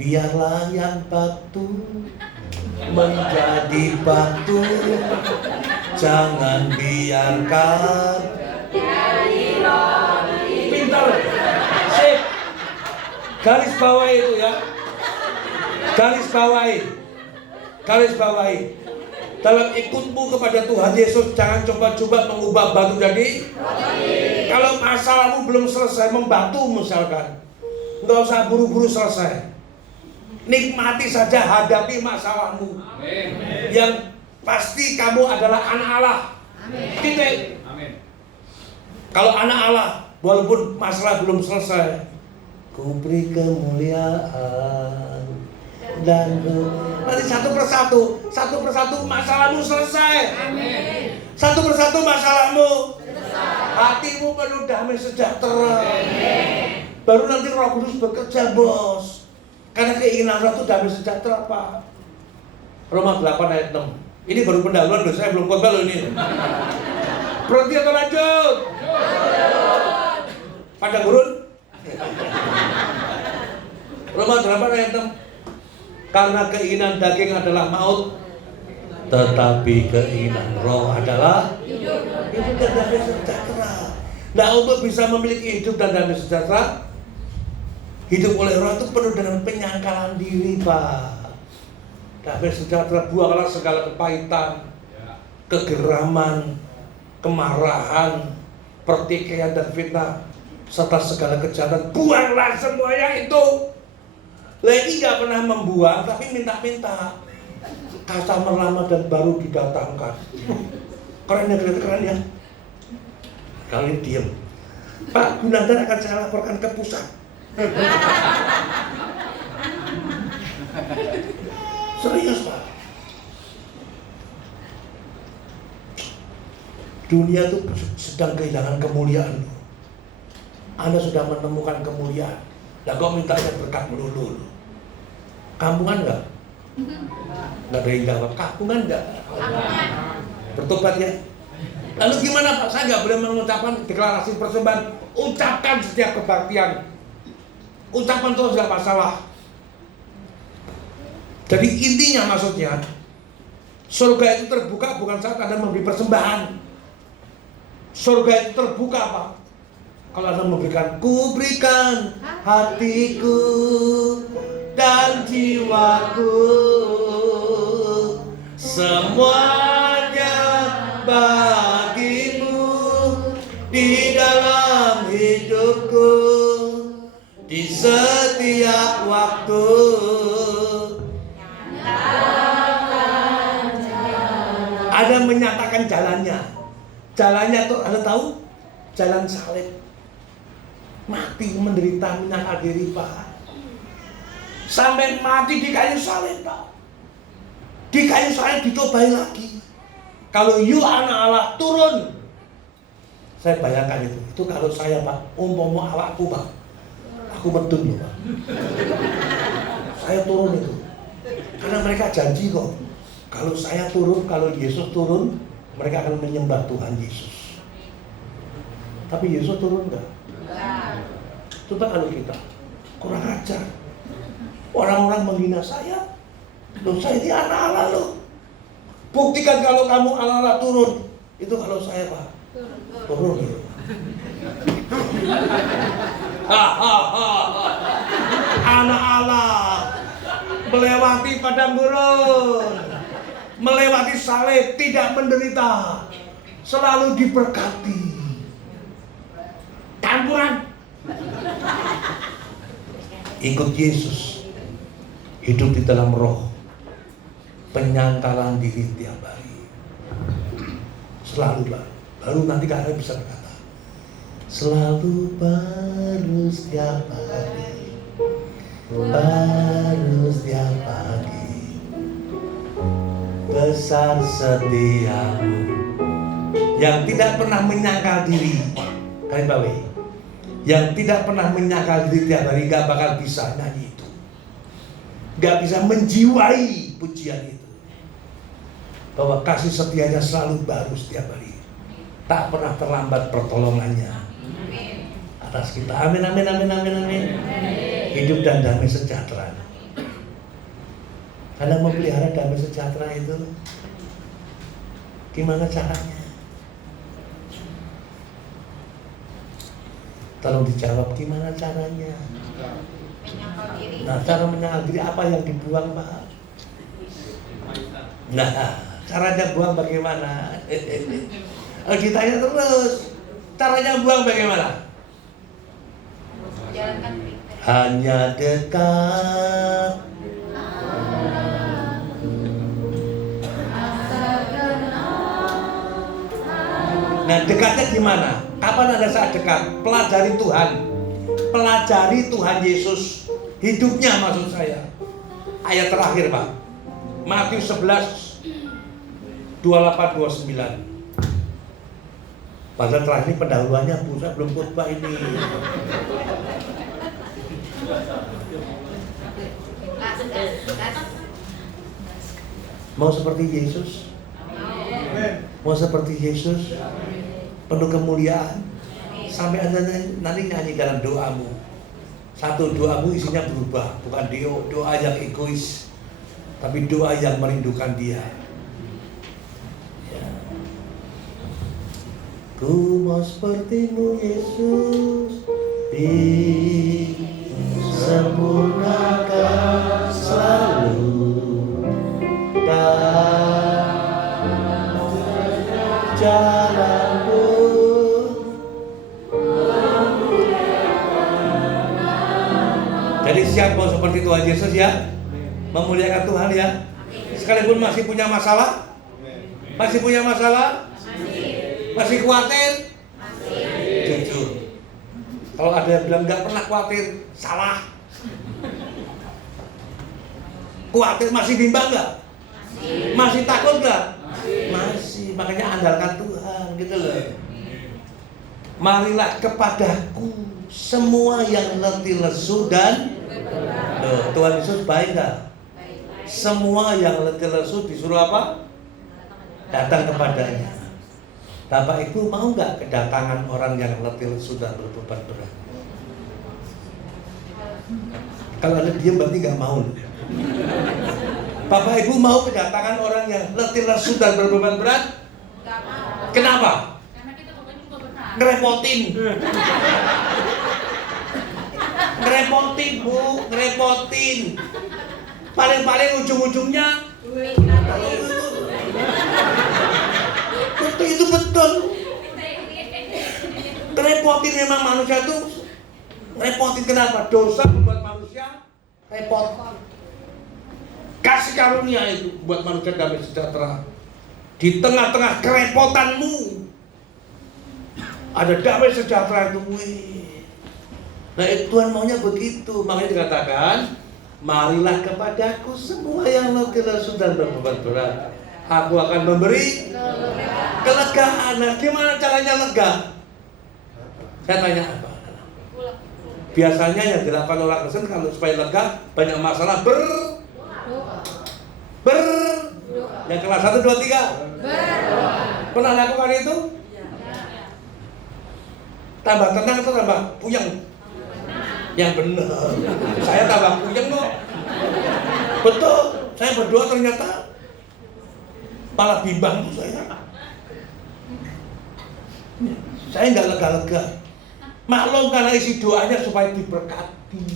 Biarlah yang batu menjadi batu, jangan biarkan jadi roti. Pintar. Sip. Garis bawahi itu ya. Garis bawahi. Dalam ikutmu kepada Tuhan Yesus, jangan coba-coba mengubah batu jadi roti. Kalau masalahmu belum selesai, membatu misalkan, nggak usah buru-buru selesai. Nikmati saja, hadapi masalahmu. Amin. Yang pasti kamu adalah anak Allah. Titik. Kalau anak Allah, walaupun masalah belum selesai, ku beri kemuliaan dan roh. Nanti satu persatu masalahmu selesai. Satu persatu masalahmu. Hatimu penuh damai sejahtera. Baru nanti Roh Kudus bekerja, bos. Karena keinginan Roh itu damai sejahtera, Pak. Roma 8 ayat 6. Ini baru pendahuluan loh, saya belum khotbah loh ini. Berhenti atau lanjut? Pada gurun? Roma 8 ayat 6. Karena keinginan daging adalah maut, tetapi keinginan roh adalah hidup dan damai sejahtera. Nah, untuk bisa memiliki hidup dan damai sejahtera, hidup oleh roh itu penuh dengan penyangkalan diri, Pak. Damai sejahtera, buanglah segala kepahitan, kegeraman, kemarahan, pertikaian dan fitnah, serta segala kejahatan. Buanglah semua yang itu. Lagi nggak pernah membuang, tapi minta-minta. Customer lama dan baru didatangkan. Keren ya, keren ya. Kalian diam. Pak Gunandar akan saya laporkan ke pusat. Serius, Pak. Dunia itu sedang kehilangan kemuliaan. Anda sudah menemukan kemuliaan. Lah kok mintanya berkat melulu. Kampungan enggak? Enggak ada yang jawab. Kampungan enggak? Bertobat ya. Lalu gimana, Pak? Saya enggak boleh mengucapkan deklarasi persembahan. Ucapkan setiap kebaktian. Ucapan terus enggak masalah. Jadi intinya maksudnya, surga itu terbuka bukan saat Anda memberi persembahan. Surga itu terbuka, Pak. Kalau Anda memberikan, ku berikan hatiku dan jiwaku, semuanya bagimu di dalam hidupku, di setiap waktu. Ada menyatakan jalannya. Jalannya tuh Anda tahu? Jalan salib. Mati, menderita, menyangkal diri, Pak. Sampai mati di kayu salib, Pak. Di kayu salib dicobain lagi. Kalau you anak Allah turun. Saya bayangkan itu. Itu kalau saya, Pak, umpama awakku, Pak. Aku medun loh, Pak. Saya turun itu. Karena mereka janji kok. Kalau saya turun, kalau Yesus turun, mereka akan menyembah Tuhan Yesus. Tapi Yesus turun enggak? Coba kalau kita kurang ajar, orang-orang menghina saya, loh saya ini anak Allah loh. Buktikan kalau kamu Allah turun. Itu kalau saya, Pak, turun gitu. Anak Allah melewati padang gurun, melewati salib, tidak menderita, selalu diberkati. Campuran. Ikut Yesus, hidup di dalam roh, penyangkalan diri tiap hari, selalu baru nanti kalian bisa berkata, selalu baru setiap hari, baru setiap pagi, besar setiamu, yang tidak pernah menyangkal diri. Kalian bawahi, yang tidak pernah menyangkal diri tiap hari gak bakal bisa nyanyi itu, gak bisa menjiwai pujian itu, bahwa kasih setianya selalu baru setiap hari, tak pernah terlambat pertolongannya atas kita. Amin, amin, amin, amin, amin. Hidup dan damai sejahtera. Anda memelihara damai sejahtera itu gimana caranya? Tolong dijawab, gimana caranya? Nah, cara menyangkal diri apa yang dibuang, Pak? Nah, caranya buang bagaimana? Ditanya terus, caranya buang bagaimana? Hanya dekat. Nah, dekatnya gimana? Kapan ada saat dekat? Pelajari Tuhan. Pelajari Tuhan Yesus. Hidupnya maksud saya. ayat terakhir Pak. Matius 11 28-29. Padahal terakhir ini pendahuluannya Bu, saya belum khotbah ini. Mau seperti Yesus? Mau seperti Yesus? Penuh kemuliaan. Sampai Anda nanti nyanyi dalam doamu. Satu, doamu isinya berubah. Bukan doa yang egois, tapi doa yang merindukan Dia. Ya. Ku mau sepertimu Yesus, disempurnakan selalu dalam jalanmu. Jadi siap mau seperti Tuhan Yesus ya, memuliakan Tuhan ya. Sekalipun masih punya masalah, masih punya masalah, masih khawatir, jujur. Kalau ada yang bilang nggak pernah khawatir, salah. Khawatir masih bimbang nggak? Masih takut nggak? Masih. Makanya andalkan Tuhan gitu loh. Marilah kepadaku semua yang letih lesu dan Tuhan Yesus baik nggak? Semua yang letih lesu disuruh apa? Datang kepadanya. Bapak Ibu mau nggak kedatangan orang yang letih lesu dan berbeban berat? Kalau ada diam berarti nggak mau. Bapak Ibu mau kedatangan orang yang letih lesu dan berbeban berat? Kenapa? Karena kita bukan juga benar. Ngerepotin. Ngerepotin Bu, ngerepotin. Paling-paling ujung-ujungnya itu betul. Ngerepotin memang manusia itu. Repotin kenapa? Dosa membuat manusia repot. Kasih karunia itu buat manusia damai sejahtera. Di tengah-tengah kerepotanmu ada damai sejahtera itu. Nah Tuhan maunya begitu. Makanya dikatakan, marilah kepadaku semua yang letih lesu dan berbeban berat, aku akan memberi kelegaan. Nah gimana caranya lega? Saya tanya apa? Biasanya yang dilakukan orang Kristen kalau supaya lega, banyak masalah yang kelas 1, 2, 3 pernah lakukan itu? Tambah tenang atau tambah puyeng? Yang benar. Saya tambah puyeng kok. Betul. Saya berdoa ternyata malah bimbang tuh saya. Saya nggak lega-lega. Maklum karena isi doanya supaya diberkati,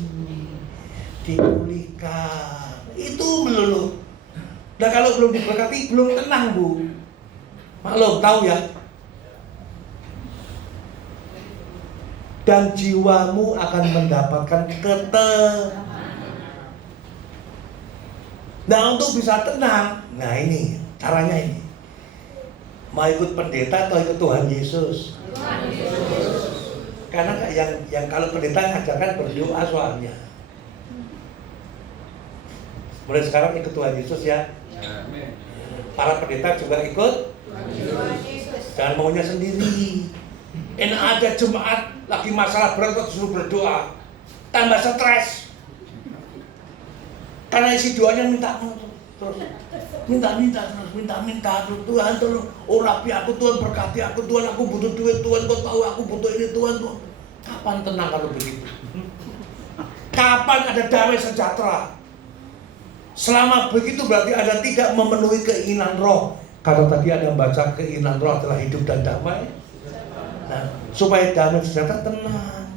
dipulihkan. Itu melulu. Nah kalau belum diberkati belum tenang Bu. Maklum tahu ya. Dan jiwamu akan mendapatkan Nah untuk bisa tenang, nah ini caranya ini. Mau ikut pendeta atau ikut Tuhan Yesus? Karena yang kalau pendeta ngajarkan berdoa soalnya. Mulai sekarang ikut Tuhan Yesus ya. Para pendeta juga ikut. Jangan maunya sendiri. Enak aja jemaat lagi masalah berat kok disuruh berdoa, tambah stres. Karena isi doanya minta terus, minta terus. Tuhan tolong, rapi aku Tuhan, berkati aku Tuhan, aku butuh duit Tuhan, kau tahu aku butuh ini Tuhan. Kapan tenang kalau begitu? Kapan ada damai sejahtera? Selama begitu berarti Anda tidak memenuhi keinginan roh. Kalau tadi Anda baca keinginan roh adalah hidup dan damai. Nah, supaya damai sejahtera tenang.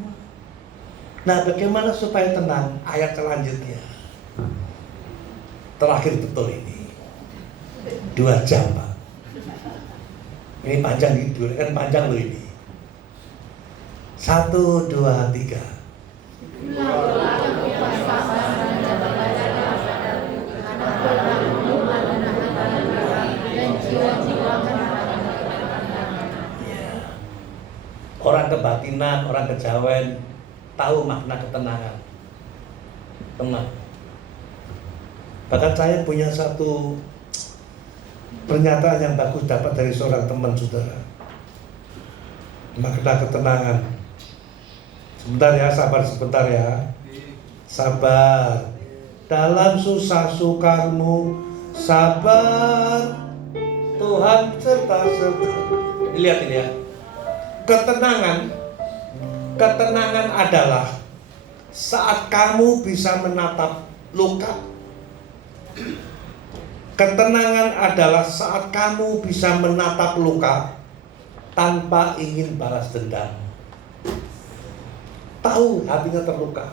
Nah, bagaimana supaya tenang? Ayat selanjutnya. Terakhir betul ini. 2 jam Pak. Ini panjang gitu, kan panjang loh ini. 1, 2, 3. Orang kebatinan, orang kejawen tahu makna ketenangan. Tenang. Bahkan saya punya satu pernyataan yang bagus dapat dari seorang teman saudara. Makna ketenangan. Sebentar ya, sabar sebentar ya. Sabar. Dalam susah sukarmu, sabar. Tuhan serta-serta. Lihat ini ya. Ketenangan adalah saat kamu bisa menatap luka. Ketenangan adalah saat kamu bisa menatap luka tanpa ingin balas dendam. Tahu hatinya terluka,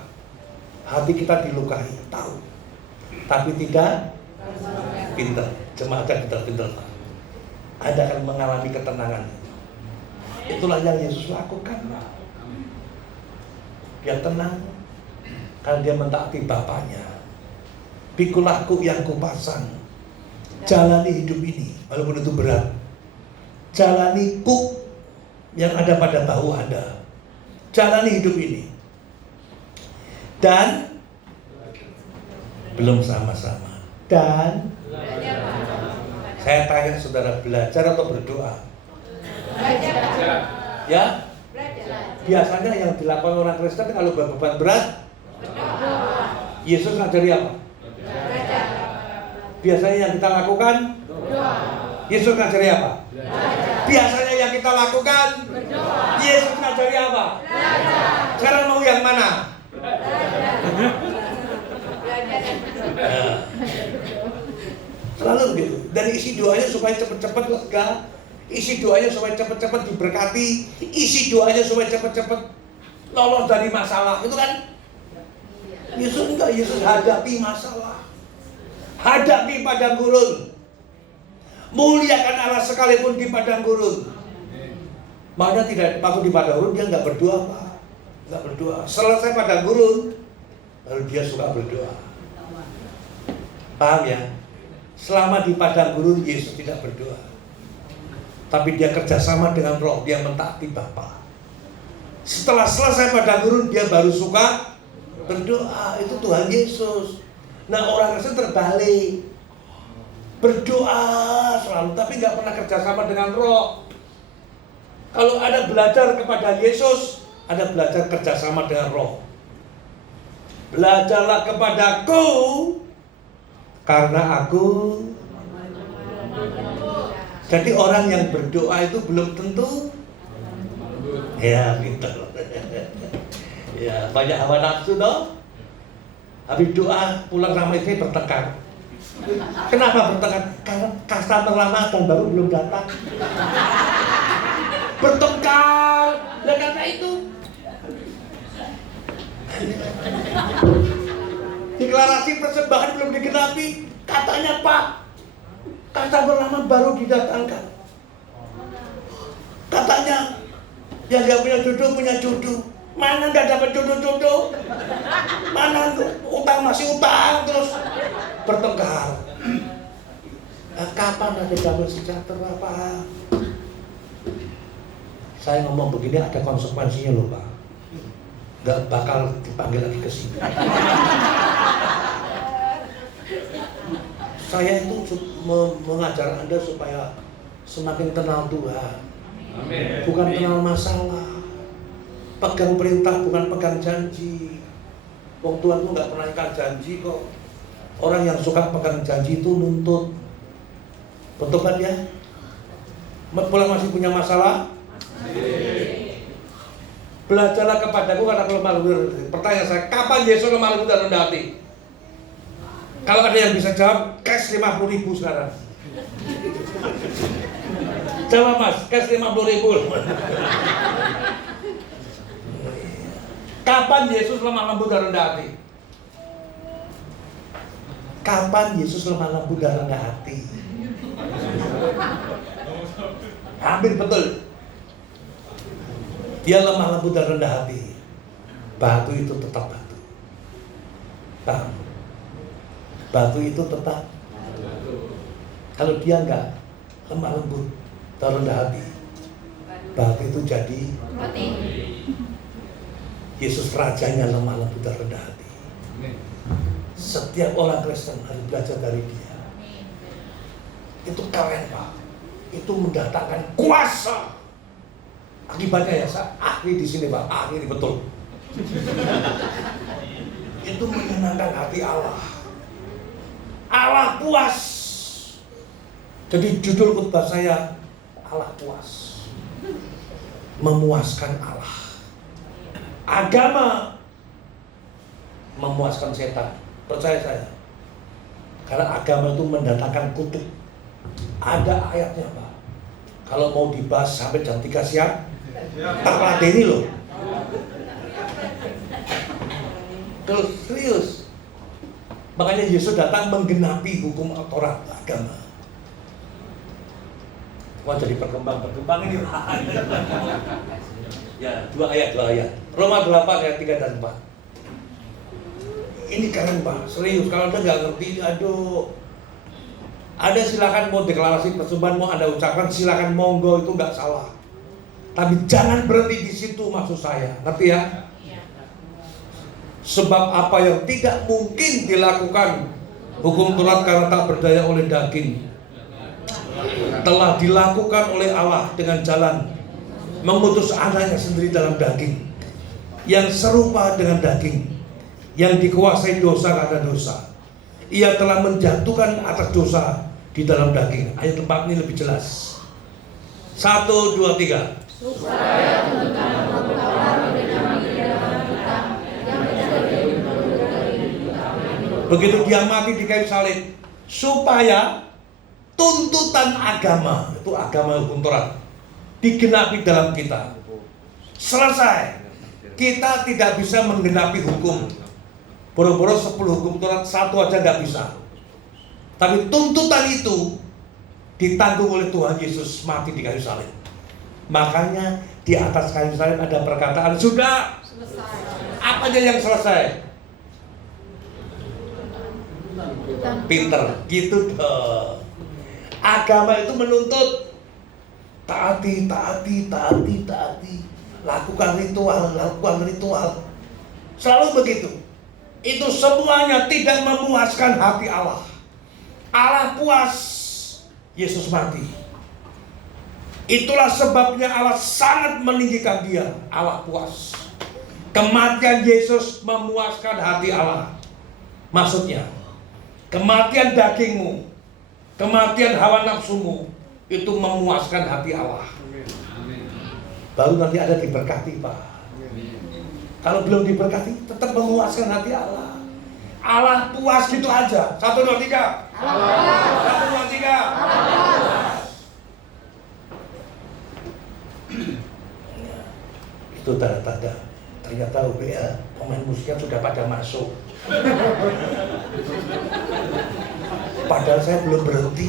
hati kita dilukai, tahu, tapi tidak pintar. Jemaat yang pintar-pintar, Anda akan mengalami ketenangan. Itulah yang Yesus lakukan. Dia tenang karena dia mentaati Bapaknya. Pikulah yang kupasang, jalani hidup ini walaupun itu berat. Jalani kuk yang ada pada bahu Anda. Jalani hidup ini. Dan belum sama-sama. Dan saya tanya saudara, belajar atau berdoa? Belajar. Ya? Belajar. Biasanya yang dilakukan orang Kristen kalau beban berat, Berdoa. Yesus ngajari apa? Belajar. Biasanya yang kita lakukan, Berdoa. Yesus ngajari apa? Belajar. Biasanya yang kita lakukan, Berdoa. Yesus ngajari apa? Belajar. Sekarang mau yang mana? Belajar. Nah, selalu begitu. Dan isi doanya supaya cepat-cepat lega, isi doanya supaya cepat-cepat diberkati, isi doanya supaya cepat-cepat lolos dari masalah. Itu kan Yesus enggak, Yesus hadapi masalah, hadapi padang gurun, muliakan Allah sekalipun di padang gurun. Makanya tidak waktu di padang gurun dia nggak berdoa, Pak. Nggak berdoa. Selesai padang gurun, baru dia suka berdoa. Paham ya? Selama di padang gurun Yesus tidak berdoa, tapi dia kerjasama dengan Roh, dia mentaati Bapa. Setelah selesai padang gurun dia baru suka berdoa. Itu Tuhan Yesus. Nah, orang Kristen terbalik, berdoa selalu tapi nggak pernah kerjasama dengan Roh. Kalau ada belajar kepada Yesus, ada belajar kerjasama dengan Roh. Belajarlah kepadaku karena aku. Jadi orang yang berdoa itu belum tentu ya pintar. Ya banyak hawa nafsu toh. Habis doa pulang sama istri bertengkar. Kenapa bertengkar? Karena customer lama dan baru belum datang. Bertengkar. Dan karena itu deklarasi persembahan belum digenapi. Katanya Pak, customer lama baru didatangkan. Katanya yang gak punya jodoh punya jodoh. Mana gak dapat jodoh-jodoh? Mana utang masih utang terus bertengkar. Nah, kapan ada damai sejahtera Pak? Saya ngomong begini ada konsekuensinya loh Pak. Gak bakal dipanggil lagi ke sini. Saya itu mengajar Anda supaya semakin kenal Tuhan. Amin. Bukan kenal masalah. Pegang perintah bukan pegang janji. Wong Tuhan itu nggak pernah ingkar janji kok. Orang yang suka pegang janji itu nuntut. Betul kan ya? Pulang masih punya masalah? Belajarlah kepadaku karena aku lemah lembut. Pertanyaan saya, kapan Yesus lemah lembut dan rendah hati? Kalau ada yang bisa jawab, cash 50.000 sekarang. Jawab Mas, cash 50.000. Kapan Yesus lemah lembut dan rendah hati? Kapan Yesus lemah lembut dan rendah hati? Hampir betul. Dia lemah lembut dan rendah hati. Batu itu tetap batu. Paham? Batu itu tetap. Kalau dia enggak lemah lembut dan rendah hati, batu itu jadi Mati. Yesus rajanya lemah lembut dan rendah hati. Setiap orang Kristen harus belajar dari dia. Itu keren Pak. Itu mendatangkan kuasa. Akibatnya ya, saya ahli di sini Pak, ahli betul. Itu menyenangkan hati Allah. Allah puas. Jadi judul khotbah saya, Allah puas. Memuaskan Allah. Agama memuaskan setan. Percaya saya. Karena agama itu mendatangkan kutuk. Ada ayatnya Pak. Kalau mau dibahas sampai jam 3 siang, tak ladeni loh. Terus serius. Makanya Yesus datang menggenapi hukum Taurat agama. Wah jadi berkembang ini. Ya, dua ayat. Roma 8 ayat 3 dan 4. Ini keren Pak, serius. Kalau Anda nggak ngerti, aduh. Ada silakan mau deklarasi persembahan, mau Anda ucapkan, silakan monggo, itu nggak salah. Tapi jangan berhenti di situ maksud saya, ngerti ya? Sebab apa yang tidak mungkin dilakukan hukum Taurat karena tak berdaya oleh daging, telah dilakukan oleh Allah dengan jalan mengutus anaknya sendiri dalam daging, yang serupa dengan daging, yang dikuasai dosa karena dosa. Ia telah menjatuhkan atas dosa di dalam daging. Ayat 4 ini lebih jelas. 1, 2, 3. Supaya Tuhan begitu dia mati di kayu salib, supaya tuntutan agama, itu agama hukum Taurat, digenapi dalam kita. Selesai. Kita tidak bisa menggenapi hukum. Boro-boro 10 hukum Taurat, 1 aja nggak bisa. Tapi tuntutan itu ditanggung oleh Tuhan Yesus mati di kayu salib. Makanya di atas kayu salib ada perkataan sudah selesai. apa aja yang selesai. Pinter gitu dong. Agama itu menuntut taati. Lakukan ritual. Selalu begitu. Itu semuanya tidak memuaskan hati Allah. Allah puas Yesus mati. Itulah sebabnya Allah sangat meninggikan dia. Allah puas. Kematian Yesus memuaskan hati Allah. Maksudnya, kematian dagingmu, kematian hawa nafsumu, itu memuaskan hati Allah. Baru nanti ada diberkati Pak. Kalau belum diberkati, tetap memuaskan hati Allah. Allah puas gitu aja. 1, 2, 3. 1, 2, 3. Itu tanda-tanda. Ternyata UBL pemain musiknya sudah pada masuk. Padahal saya belum berhenti.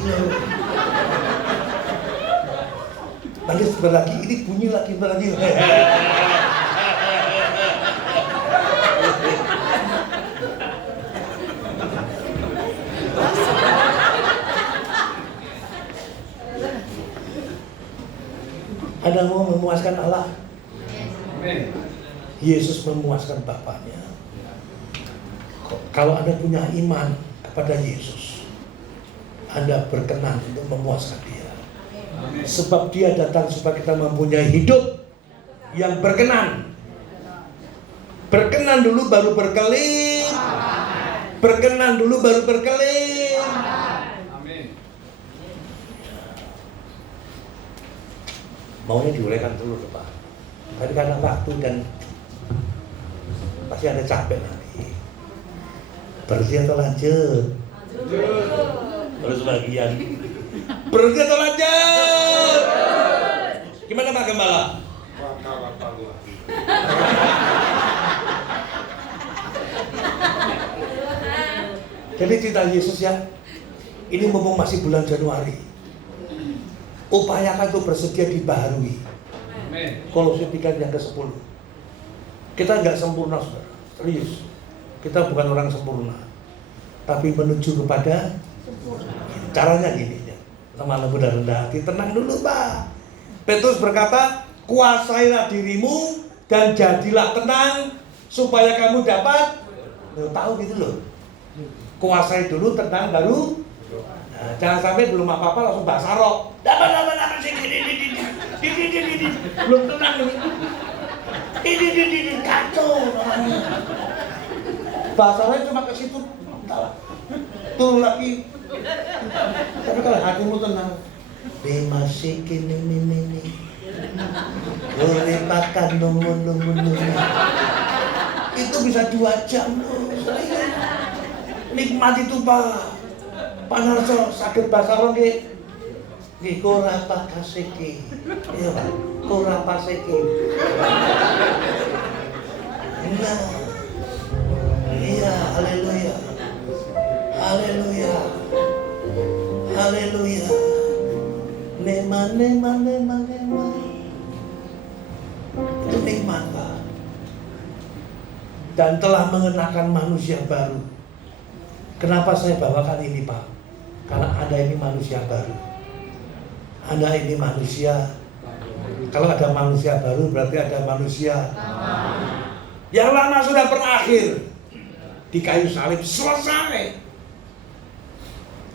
Nanti sebentar lagi ini bunyi lagi. Ada mau memuaskan Allah? Yesus memuaskan Bapaknya. Kalau Anda punya iman kepada Yesus, Anda berkenan untuk memuaskan Dia. Sebab Dia datang supaya kita mempunyai hidup yang berkenan. Berkenan dulu baru berkelim. Berkenan dulu baru berkelim. Maunya diuraikan dulu Pak. Tapi karena waktu dan pasti ada capek nanti. Berhenti atau lanjut? Terus bagian. Berhenti atau lanjut? Gimana Pak Gembala? Jadi cerita Yesus ya. Ini mumpung masih bulan Januari. Upayakan untuk bersedia dibaharui. Kolose 3 yang ke-10. Kita nggak sempurna, saudara. Serius. Kita bukan orang sempurna. Tapi menuju kepada sempurna. Caranya gini ya. Lemah lembut dan rendah hati. Tenang dulu Pak. Petrus berkata, kuasailah dirimu dan jadilah tenang supaya kamu dapat tahu gitu loh. Kuasai dulu, tenang baru. Nah, jangan sampai belum apa-apa langsung bahasa roh. Dapat sih belum tenang ini. Kacau. Bahasa rohnya cuma ke situ. Entahlah. Tuh lagi. Tapi kalau hatimu tenang, masih kini. Boleh makan nungun. Itu bisa 2 jam loh. Nikmat itu Pak. Panarso sakit bahasa roh nggih korapa kaseki. Iya Pak, korapa seki. Nah. Iya, haleluya. Haleluya. Nema. Itu nikmat Pak. Dan telah mengenakan manusia baru. Kenapa saya bawakan ini Pak? Karena Anda ini manusia baru. Anda ini manusia. Kalau ada manusia baru berarti ada manusia yang lama sudah berakhir di kayu salib, selesai.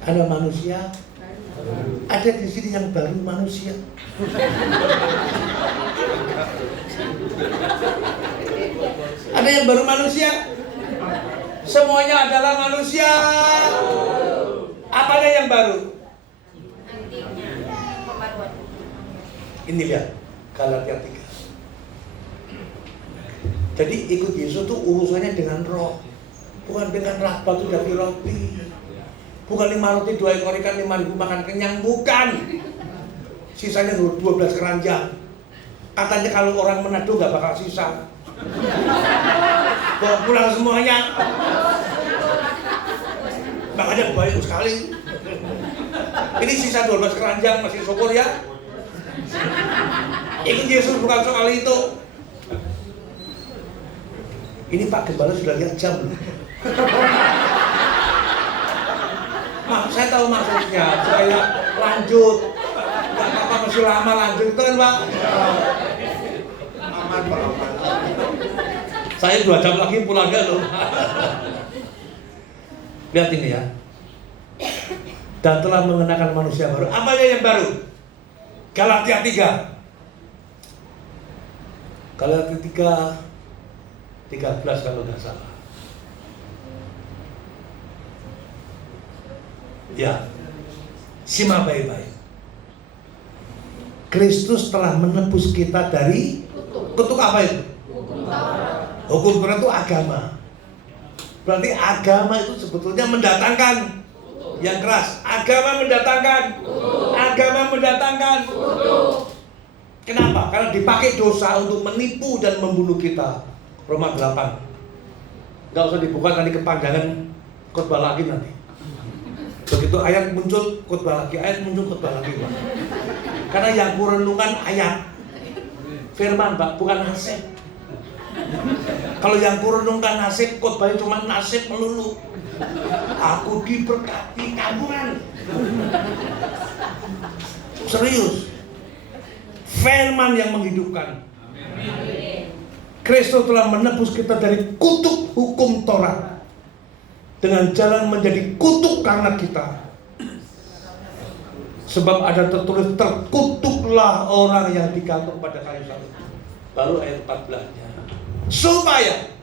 Ada manusia, ada di sini yang baru manusia. Ada yang baru manusia. Semuanya adalah manusia. Apanya yang baru? Ini lihat Galatia 3. Jadi ikut Yesus itu urusannya dengan roh, bukan dengan batu dari roti. Bukan 5 roti 2 ekor ikan 5.000 makan kenyang, bukan. Sisanya 12 keranjang. Katanya kalau orang Manado gak bakal sisa. Bawa pulang semuanya. Makanya baik sekali. Ini sisa 12 keranjang, masih syukur ya. Ikut Yesus bukan soal itu. Ini Pak Gembala sudah lihat jam loh. Saya tahu maksudnya, supaya lanjut. Gak apa-apa masih lama lanjut, itu kan Pak. Aman Pak. Saya 2 jam lagi pulangnya loh. Lihat ini ya. Dan telah mengenakan manusia baru. Apanya yang baru? Galatia 3. Galatia 13 kalau nggak salah. Ya, simak baik-baik. Kristus telah menebus kita dari kutuk apa itu? Hukum Taurat itu agama. Berarti agama itu sebetulnya mendatangkan yang keras. Agama mendatangkan. Kenapa? Karena dipakai dosa untuk menipu dan membunuh kita. Roma 8. Gak usah dibuka, nanti kepanjangan khotbah lagi nanti. Begitu ayat muncul khotbah lagi, Pak. Karena yang kurenungan ayat firman Pak, bukan nasib. Kalau yang kurenungkan nasib, khotbahnya cuma nasib melulu. Aku diberkati tabungan. Serius. Firman yang menghidupkan. Kristus telah menebus kita dari kutuk hukum Taurat dengan jalan menjadi kutuk karena kita. Sebab ada tertulis, terkutuklah orang yang digantung pada kayu salib. Baru ayat 14-nya. Supaya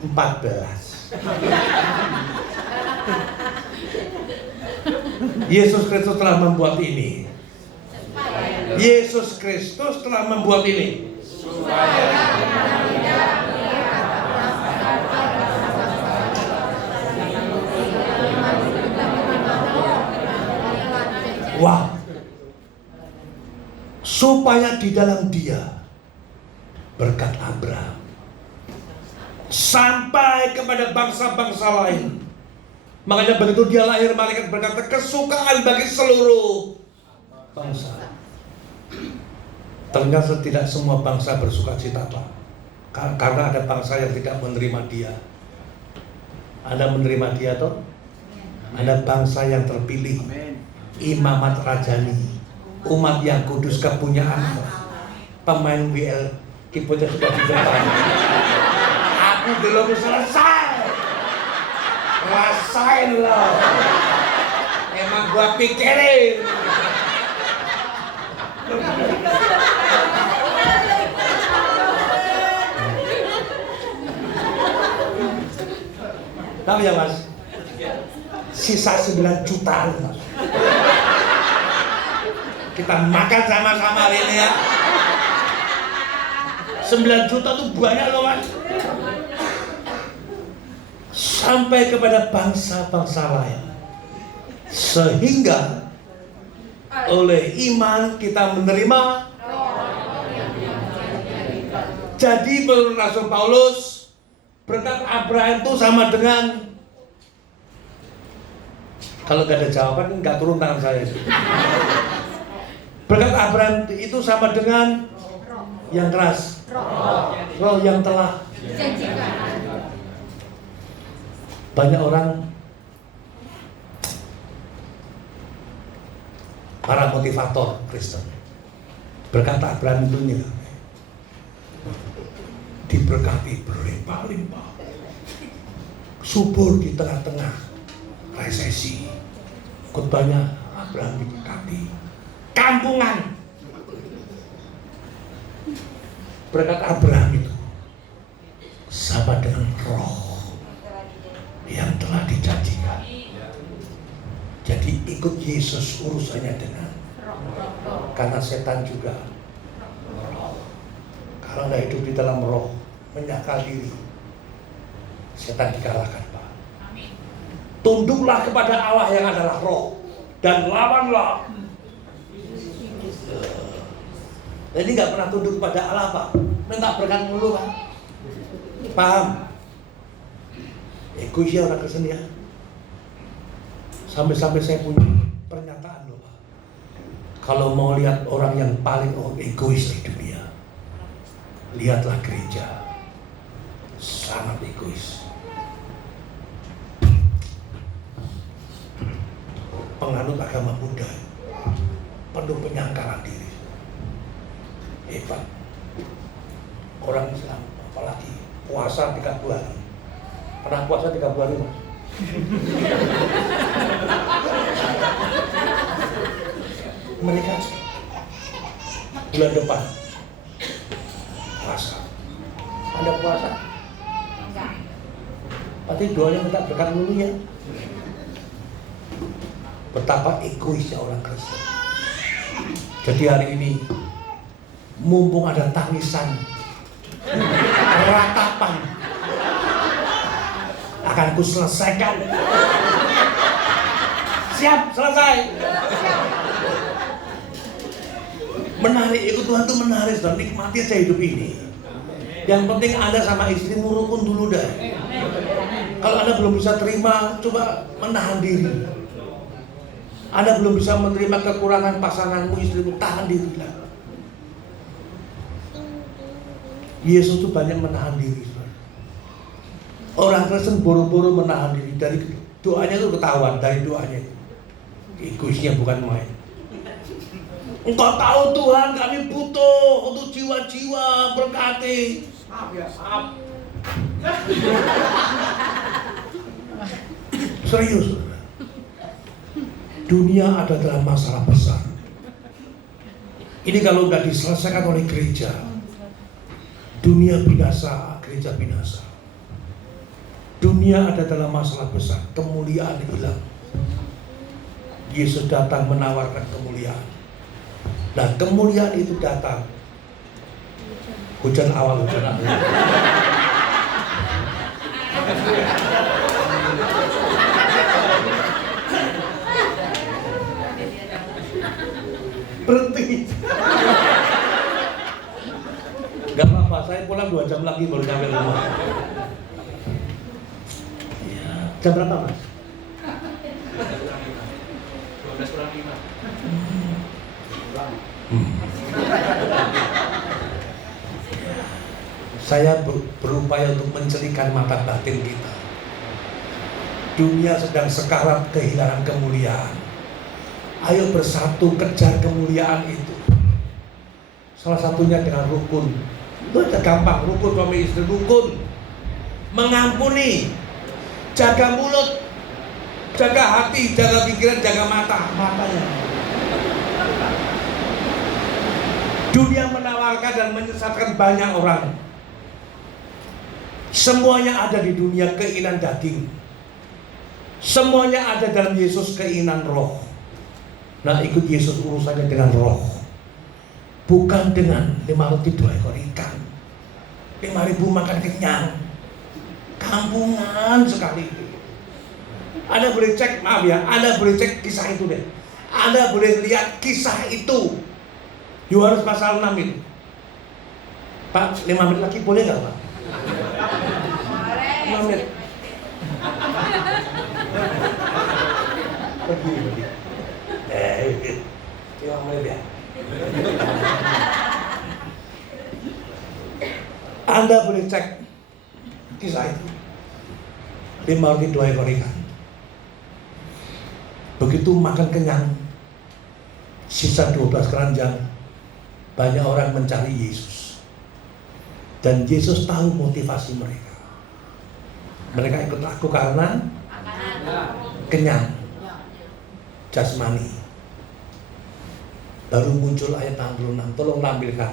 14. Yesus Kristus telah membuat ini. Yesus Kristus telah membuat ini. Wah. Supaya di dalam Dia berkat Abraham sampai kepada bangsa-bangsa lain. Makanya begitu Dia lahir, malaikat berkata kesukaan bagi seluruh bangsa. Ternyata tidak semua bangsa bersuka cita Pak. Karena ada bangsa yang tidak menerima Dia. Anda menerima Dia toh? Ada bangsa yang terpilih. Imamat Rajani, umat yang kudus, kepunyaan pemain WL, kipernya sudah di depan. Aku belum selesai. Rasain lo. Emang gua pikirin. Tahu ya Mas? Sisa 9 jutaan Mas. Kita makan sama-sama hari ini ya. 9 juta tuh banyak loh Mas. Sampai kepada bangsa-bangsa lain. Sehingga oleh iman kita menerima. Jadi menurut Rasul Paulus, berkat Abraham itu sama dengan, kalau gak ada jawaban gak turun tangan saya. Berkat Abraham itu sama dengan yang keras, roh yang telah Janjikan. banyak orang para motivator Kristen berkata Abraham itu diberkati berlimpah-limpah, subur di tengah-tengah resesi. Khotbahnya Abraham diberkati, kampungan. Berkat Abraham itu sama dengan roh yang telah dijanjikan. Jadi ikut Yesus urusannya dengan karena setan juga roh. Kalau nggak hidup di dalam roh, menyangkal diri, setan dikalahkan Pak. Tunduklah kepada Allah yang adalah roh dan lawanlah. Jadi nggak pernah tunduk kepada Allah Pak, minta berkat mulu Pak. Paham? Egois ya orang Kristen ya. Sampai-sampai saya punya pernyataan loh Pak. Kalau mau lihat orang yang paling egois di dunia, lihatlah gereja. Sangat egois. Penganut agama Buddha penuh penyangkalan diri. Hebat. Orang Islam apalagi puasa 3 hari. Pernah puasa 3 hari Mas? Mereka bulan depan puasa. Anda puasa? Enggak. Berarti doanya minta berkat dulu ya. Betapa egoisnya orang Kristen. Jadi hari ini mumpung ada tangisan, ratapan, akan ku selesaikan. Siap, selesai. Menarik, ikut Tuhan itu menarik dan nikmati aja hidup ini. Yang penting Anda sama istrimu rukun dulu dah. Kalau Anda belum bisa terima, coba menahan diri. Anda belum bisa menerima kekurangan pasanganmu, istrimu, tahan diri lah. Yesus itu banyak menahan diri. Orang Kristen boro-boro menahan diri dari doanya itu ketahuan dari doanya itu. Egoisnya bukan main. Engkau tahu Tuhan kami butuh untuk jiwa-jiwa berkati. Maaf ya, maaf. Serius. Dunia ada dalam masalah besar. Ini kalau nggak diselesaikan oleh gereja, dunia binasa, gereja binasa. Dunia ada dalam masalah besar, kemuliaan hilang. Yesus datang menawarkan kemuliaan. Nah, kemuliaan itu datang. Hujan awal, hujan akhir. Berhenti. Gak apa-apa, saya pulang 2 jam lagi baru sampai rumah. Ya, jam berapa Mas? 12 kurang 5. Saya berupaya untuk mencelikan mata batin kita. Dunia sedang sekarat kehilangan kemuliaan. Ayo bersatu kejar kemuliaan itu. Salah satunya dengan rukun. Itu aja gampang, rukun suami istri, rukun mengampuni. Jaga mulut, jaga hati, jaga pikiran, jaga matanya. Dunia menawarkan dan menyesatkan banyak orang. Semuanya ada di dunia keinginan daging. Semuanya ada dalam Yesus keinginan roh. Nah, ikut Yesus urusannya dengan roh, bukan dengan 5 roti 2 ekor ikan. 5.000 makan kenyang. Kampungan sekali. Anda boleh cek, maaf ya, Anda boleh cek kisah itu deh. Anda boleh lihat kisah itu. Yohanes pasal 6 itu. Pak, 5 menit lagi boleh nggak Pak? 5 menit. Pergi. 5 menit ya. Anda boleh cek kisah itu. 5 roti 2 ekor ikan. Begitu makan kenyang, sisa 12 keranjang, banyak orang mencari Yesus. Dan Yesus tahu motivasi mereka. Mereka ikut aku karena kenyang jasmani. Baru muncul ayat 66. Tolong tampilkan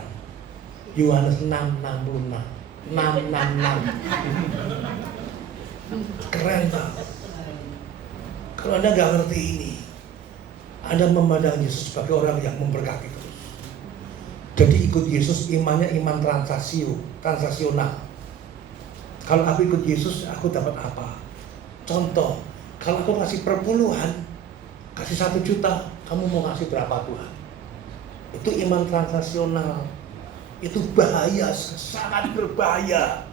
Yohanes 6:66. 666. Keren Pak. Kalau Anda gak ngerti ini, Anda memandang Yesus sebagai orang yang memberkati terus. Jadi ikut Yesus imannya iman transaksional. Kalau aku ikut Yesus, aku dapat apa? Contoh, kalau aku kasih perpuluhan, kasih 1 juta, kamu mau kasih berapa Tuhan? Itu iman transaksional. Itu bahaya, sangat berbahaya.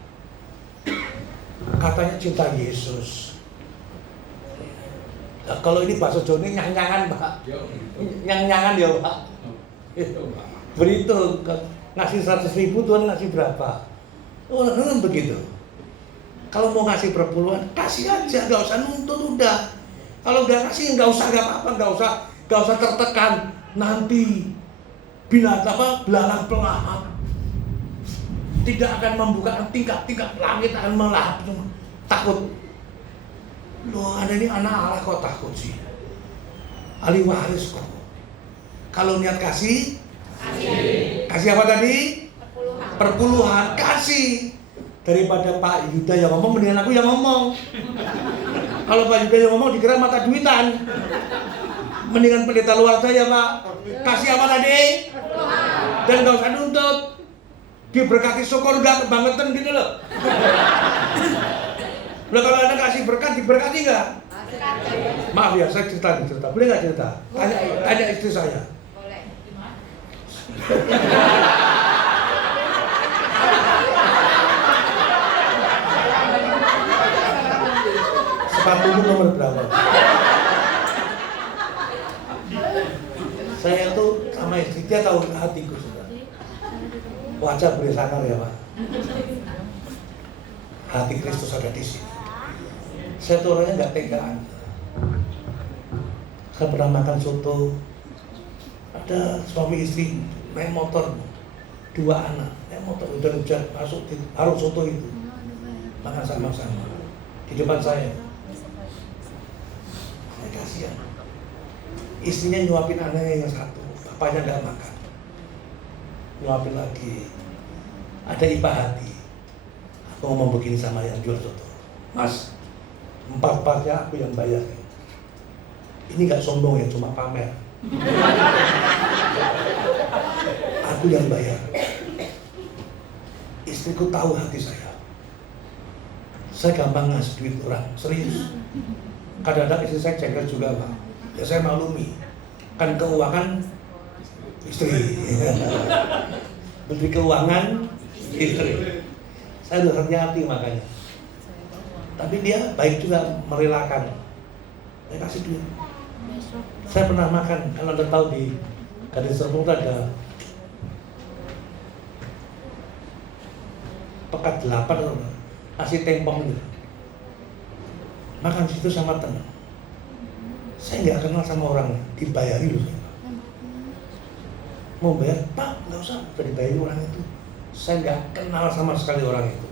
Katanya cinta Yesus. Nah, kalau ini bahasa Jawa ini nyang-nyangan Pak. Nyang-nyangan ya Pak. Berhitung, ngasih 100.000 Tuhan ngasih berapa? Oh, begitu. Kalau mau ngasih perpuluhan, kasih aja, gak usah nuntut udah. Kalau udah kasih gak usah, gak apa-apa, gak usah tertekan. Nanti binatang belalang pelahap tidak akan membuka tingkat-tingkat langit akan melahap. Takut. Loh, ada ini anak Allah kok takut sih? Ahli waris kok. Kalau niat kasih apa tadi? Perpuluhan. Kasih. Daripada Pak Yuda yang ngomong, mendingan aku yang ngomong. Kalau Pak Yuda yang ngomong dikira mata duitan. Mendingan pendeta luar saja Pak. Kasih apa tadi? Dan gak usah nuntut. Diberkati syukur gak kebangetan gitu loh. Loh, kalau Anda kasih berkat, diberkati nggak? Maaf ya, saya cerita. Boleh nggak cerita? Tanya istri saya. Boleh. Sepatumu nomor berapa? Saya tuh sama istri, dia tahu hatiku sudah. Wajah boleh sangar ya Pak. Hati Kristus ada di sini. Saya tuh orangnya nggak tegaan. Saya pernah makan soto. Ada suami istri naik motor, 2 anak naik motor, hujan-hujan masuk di warung soto itu, makan sama-sama di depan saya. Saya kasihan. Istrinya nyuapin anaknya yang satu, bapaknya nggak makan. Nyuapin lagi. Ada ipah hati. Aku ngomong begini sama yang jual soto, Mas, 4-4-nya aku yang bayar. Ini gak sombong ya, cuma pamer. Aku yang bayar. Istriku tahu hati saya. Saya gampang ngasih duit orang, serius. Kadang-kadang istri saya jengkel juga Pak. Ya saya maklumi. Kan keuangan istri. Menteri Keuangan istri. Saya udah hati-hati makanya. Tapi dia baik juga merelakan. Saya kasih duit. Saya pernah makan, kalau Anda tahu di Gading Serpong ada pekat 8 nasi tempong gitu. Makan situ sama teman. Saya nggak kenal sama orang, dibayari loh. Mau bayar, Pak, nggak usah, udah dibayari orang itu. Saya nggak kenal sama sekali orang itu.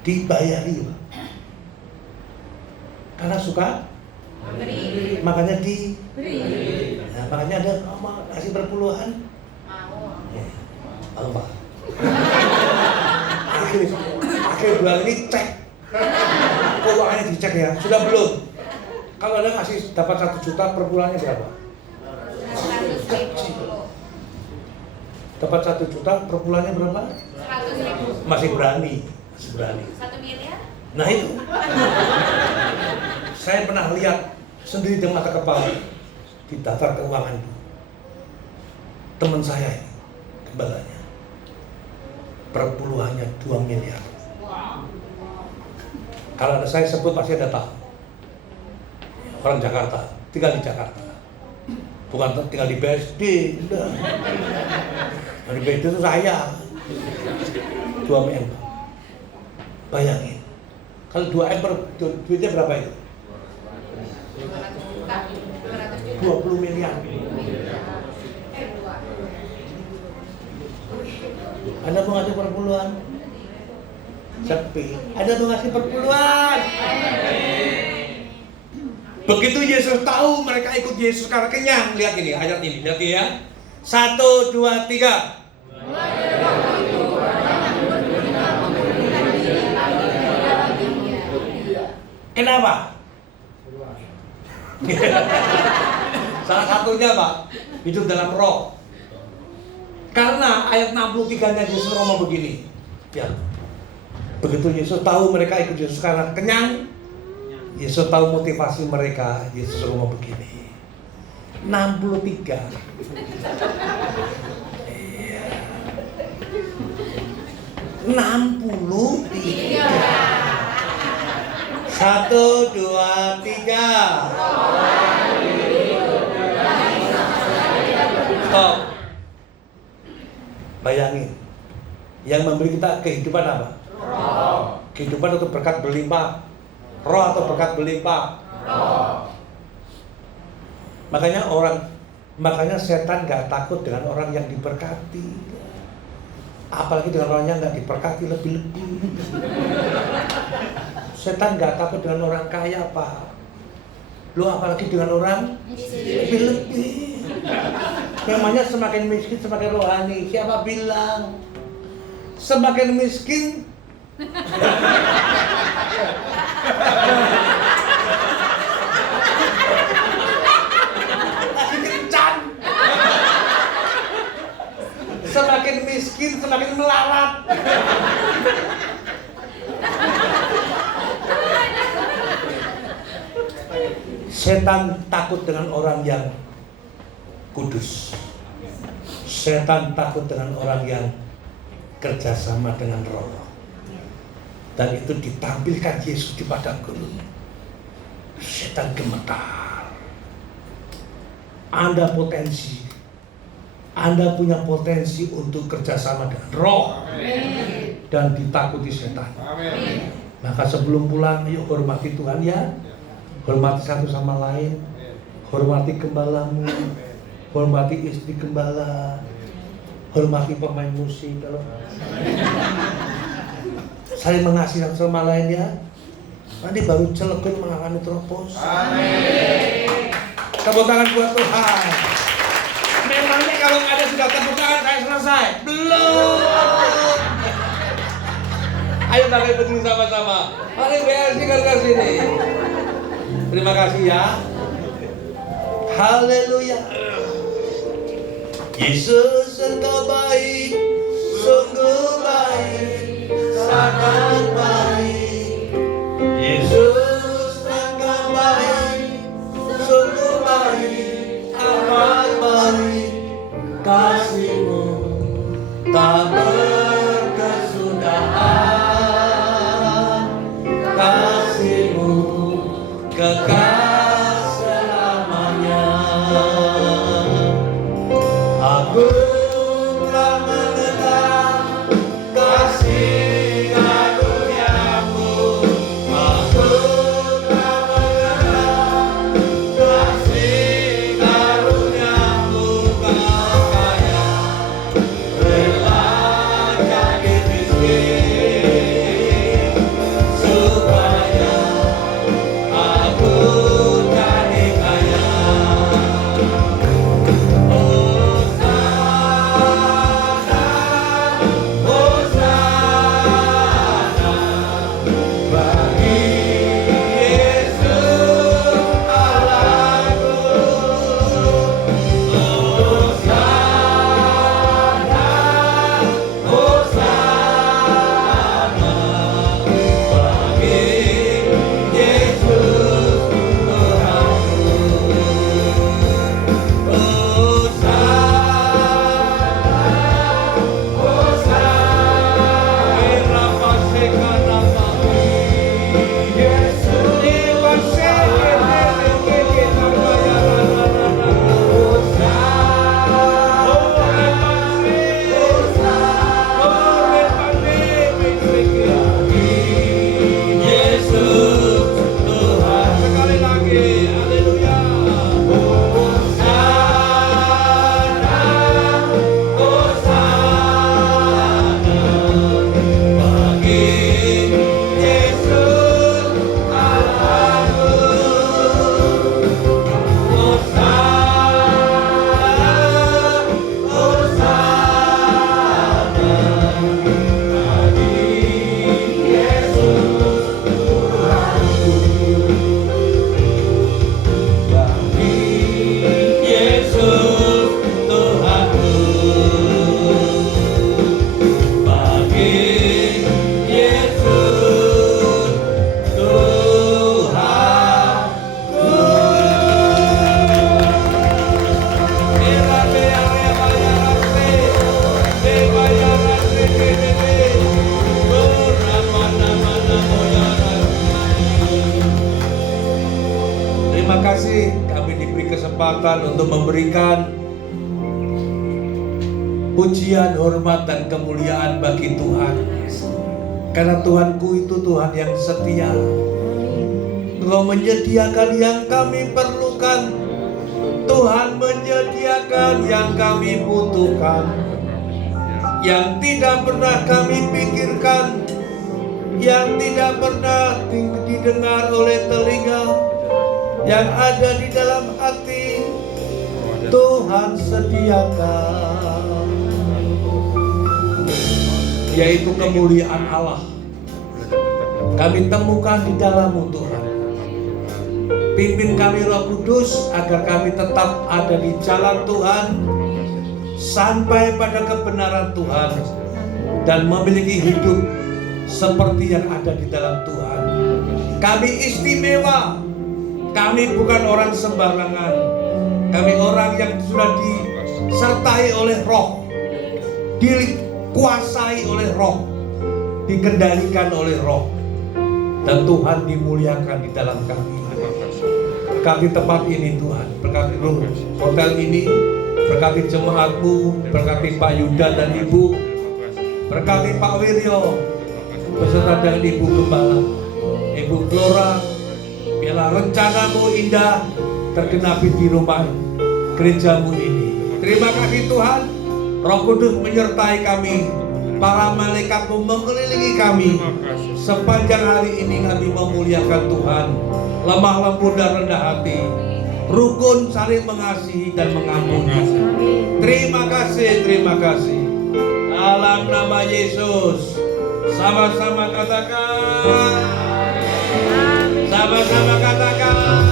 Dibayari Pak. Karena suka Beri. makanya di. Beri. Nah, makanya ada kasih perpuluhan. Mau. Halo Pak. Akhir bulan ini cek keuangannya, dicek ya. Sudah belum? Kalau ada ngasih dapat 1 juta, perpuluhannya berapa? 100.000. Dapat 1 juta, perpuluhannya berapa? 100.000. Masih berani. 1 miliar? Nah itu. Saya pernah lihat sendiri dengan mata kepala di daftar keuangan itu. Teman saya ini, gembalanya, perpuluhannya 2 miliar. Kalau ada saya sebut pasti ada tahu. Orang Jakarta, tinggal di Jakarta. Bukan tinggal di BSD, enggak. Di BSD itu saya 2 M. Bayangin, kalau 2 M duitnya berapa itu? 20 miliar. Anda mau ngasih perpuluhan? Sepi. Anda mau ngasih perpuluhan? Begitu Yesus tahu mereka ikut Yesus karena kenyang. Lihat ini, ayat ini, lihat ini ya. 1, 2, 3. Kenapa? Salah satunya Pak, hidup dalam roh. Karena ayat 63-nya Yesus ngomong begini. Ya. Begitu Yesus tahu mereka ikut Yesus karena kenyang, Yesus tahu motivasi mereka. Yesus ngomong begini. 63. Iya. 63. 1, 2, 3. Stop. Bayangin, yang memberi kita kehidupan apa? Roh. Kehidupan atau berkat berlimpah? Roh atau berkat berlimpah? Roh. Makanya setan gak takut dengan orang yang diberkati. Apalagi dengan orang yang gak diberkati lebih-lebih. Setan gak takut dengan orang kaya, Pak. Lo apalagi dengan orang lebih-lebih. Namanya semakin miskin semakin rohani. Siapa bilang? Semakin miskin lagi kencan. Semakin miskin semakin melarat. Setan takut dengan orang yang kudus. Setan takut dengan orang yang kerjasama dengan roh. Dan itu ditampilkan Yesus di padang gurun. Setan gemetar. Anda punya potensi untuk kerjasama dengan roh. Amin. Dan ditakuti setan. Amin. Maka sebelum pulang, yuk hormati Tuhan ya. Hormati satu sama lain. Hormati gembalamu. Hormati istri gembala, hormati pemain musik. Kalau saling mengasihi satu sama lain ya, nanti baru Cilegon mengalami teropos. Amin. Tepuk tangan buat Tuhan. Memangnya kalau ada sudah tepuk tangan saya selesai? Belum. Ayo pakai berdiri sama-sama. Mari BRC ke sini. Terima kasih ya. Haleluya. Yesus engkau baik, sungguh baik, sangat baik. Yesus engkau baik, sungguh baik, amat baik. Kasih-Mu tak berkesudahan, kasih-Mu kekal selamanya. Aku telah menetap diberi kesempatan untuk memberikan pujian, hormat, dan kemuliaan bagi Tuhan. Karena Tuhanku itu Tuhan yang setia. Engkau menyediakan yang kami perlukan. Tuhan menyediakan yang kami butuhkan. Yang tidak pernah kami pikirkan, yang tidak pernah didengar oleh telinga, yang ada di dalam hati, Tuhan sediakan, yaitu kemuliaan Allah. Kami temukan di dalam-Mu Tuhan. Pimpin kami Roh Kudus agar kami tetap ada di jalan Tuhan sampai pada kebenaran Tuhan dan memiliki hidup seperti yang ada di dalam Tuhan. Kami istimewa. Kami bukan orang sembarangan. Kami orang yang sudah disertai oleh Roh, dikuasai oleh Roh, dikendalikan oleh Roh, dan Tuhan dimuliakan di dalam kami. Berkati tempat ini Tuhan, berkati hotel ini, berkati jemaat-Mu, berkati Pak Yuda dan Ibu, berkati Pak Wiryo beserta dengan Ibu Gembala, Ibu Flora. Biarlah rencana-Mu indah tergenapi di rumah gereja-Mu ini. Terima kasih Tuhan, Roh Kudus menyertai kami, para malaikat-Mu mengelilingi kami. Sepanjang hari ini kami memuliakan Tuhan, lemah lembut dan rendah hati, rukun, saling mengasihi dan mengampuni. Terima kasih, terima kasih. Dalam nama Yesus, sama-sama katakan, sama-sama katakan.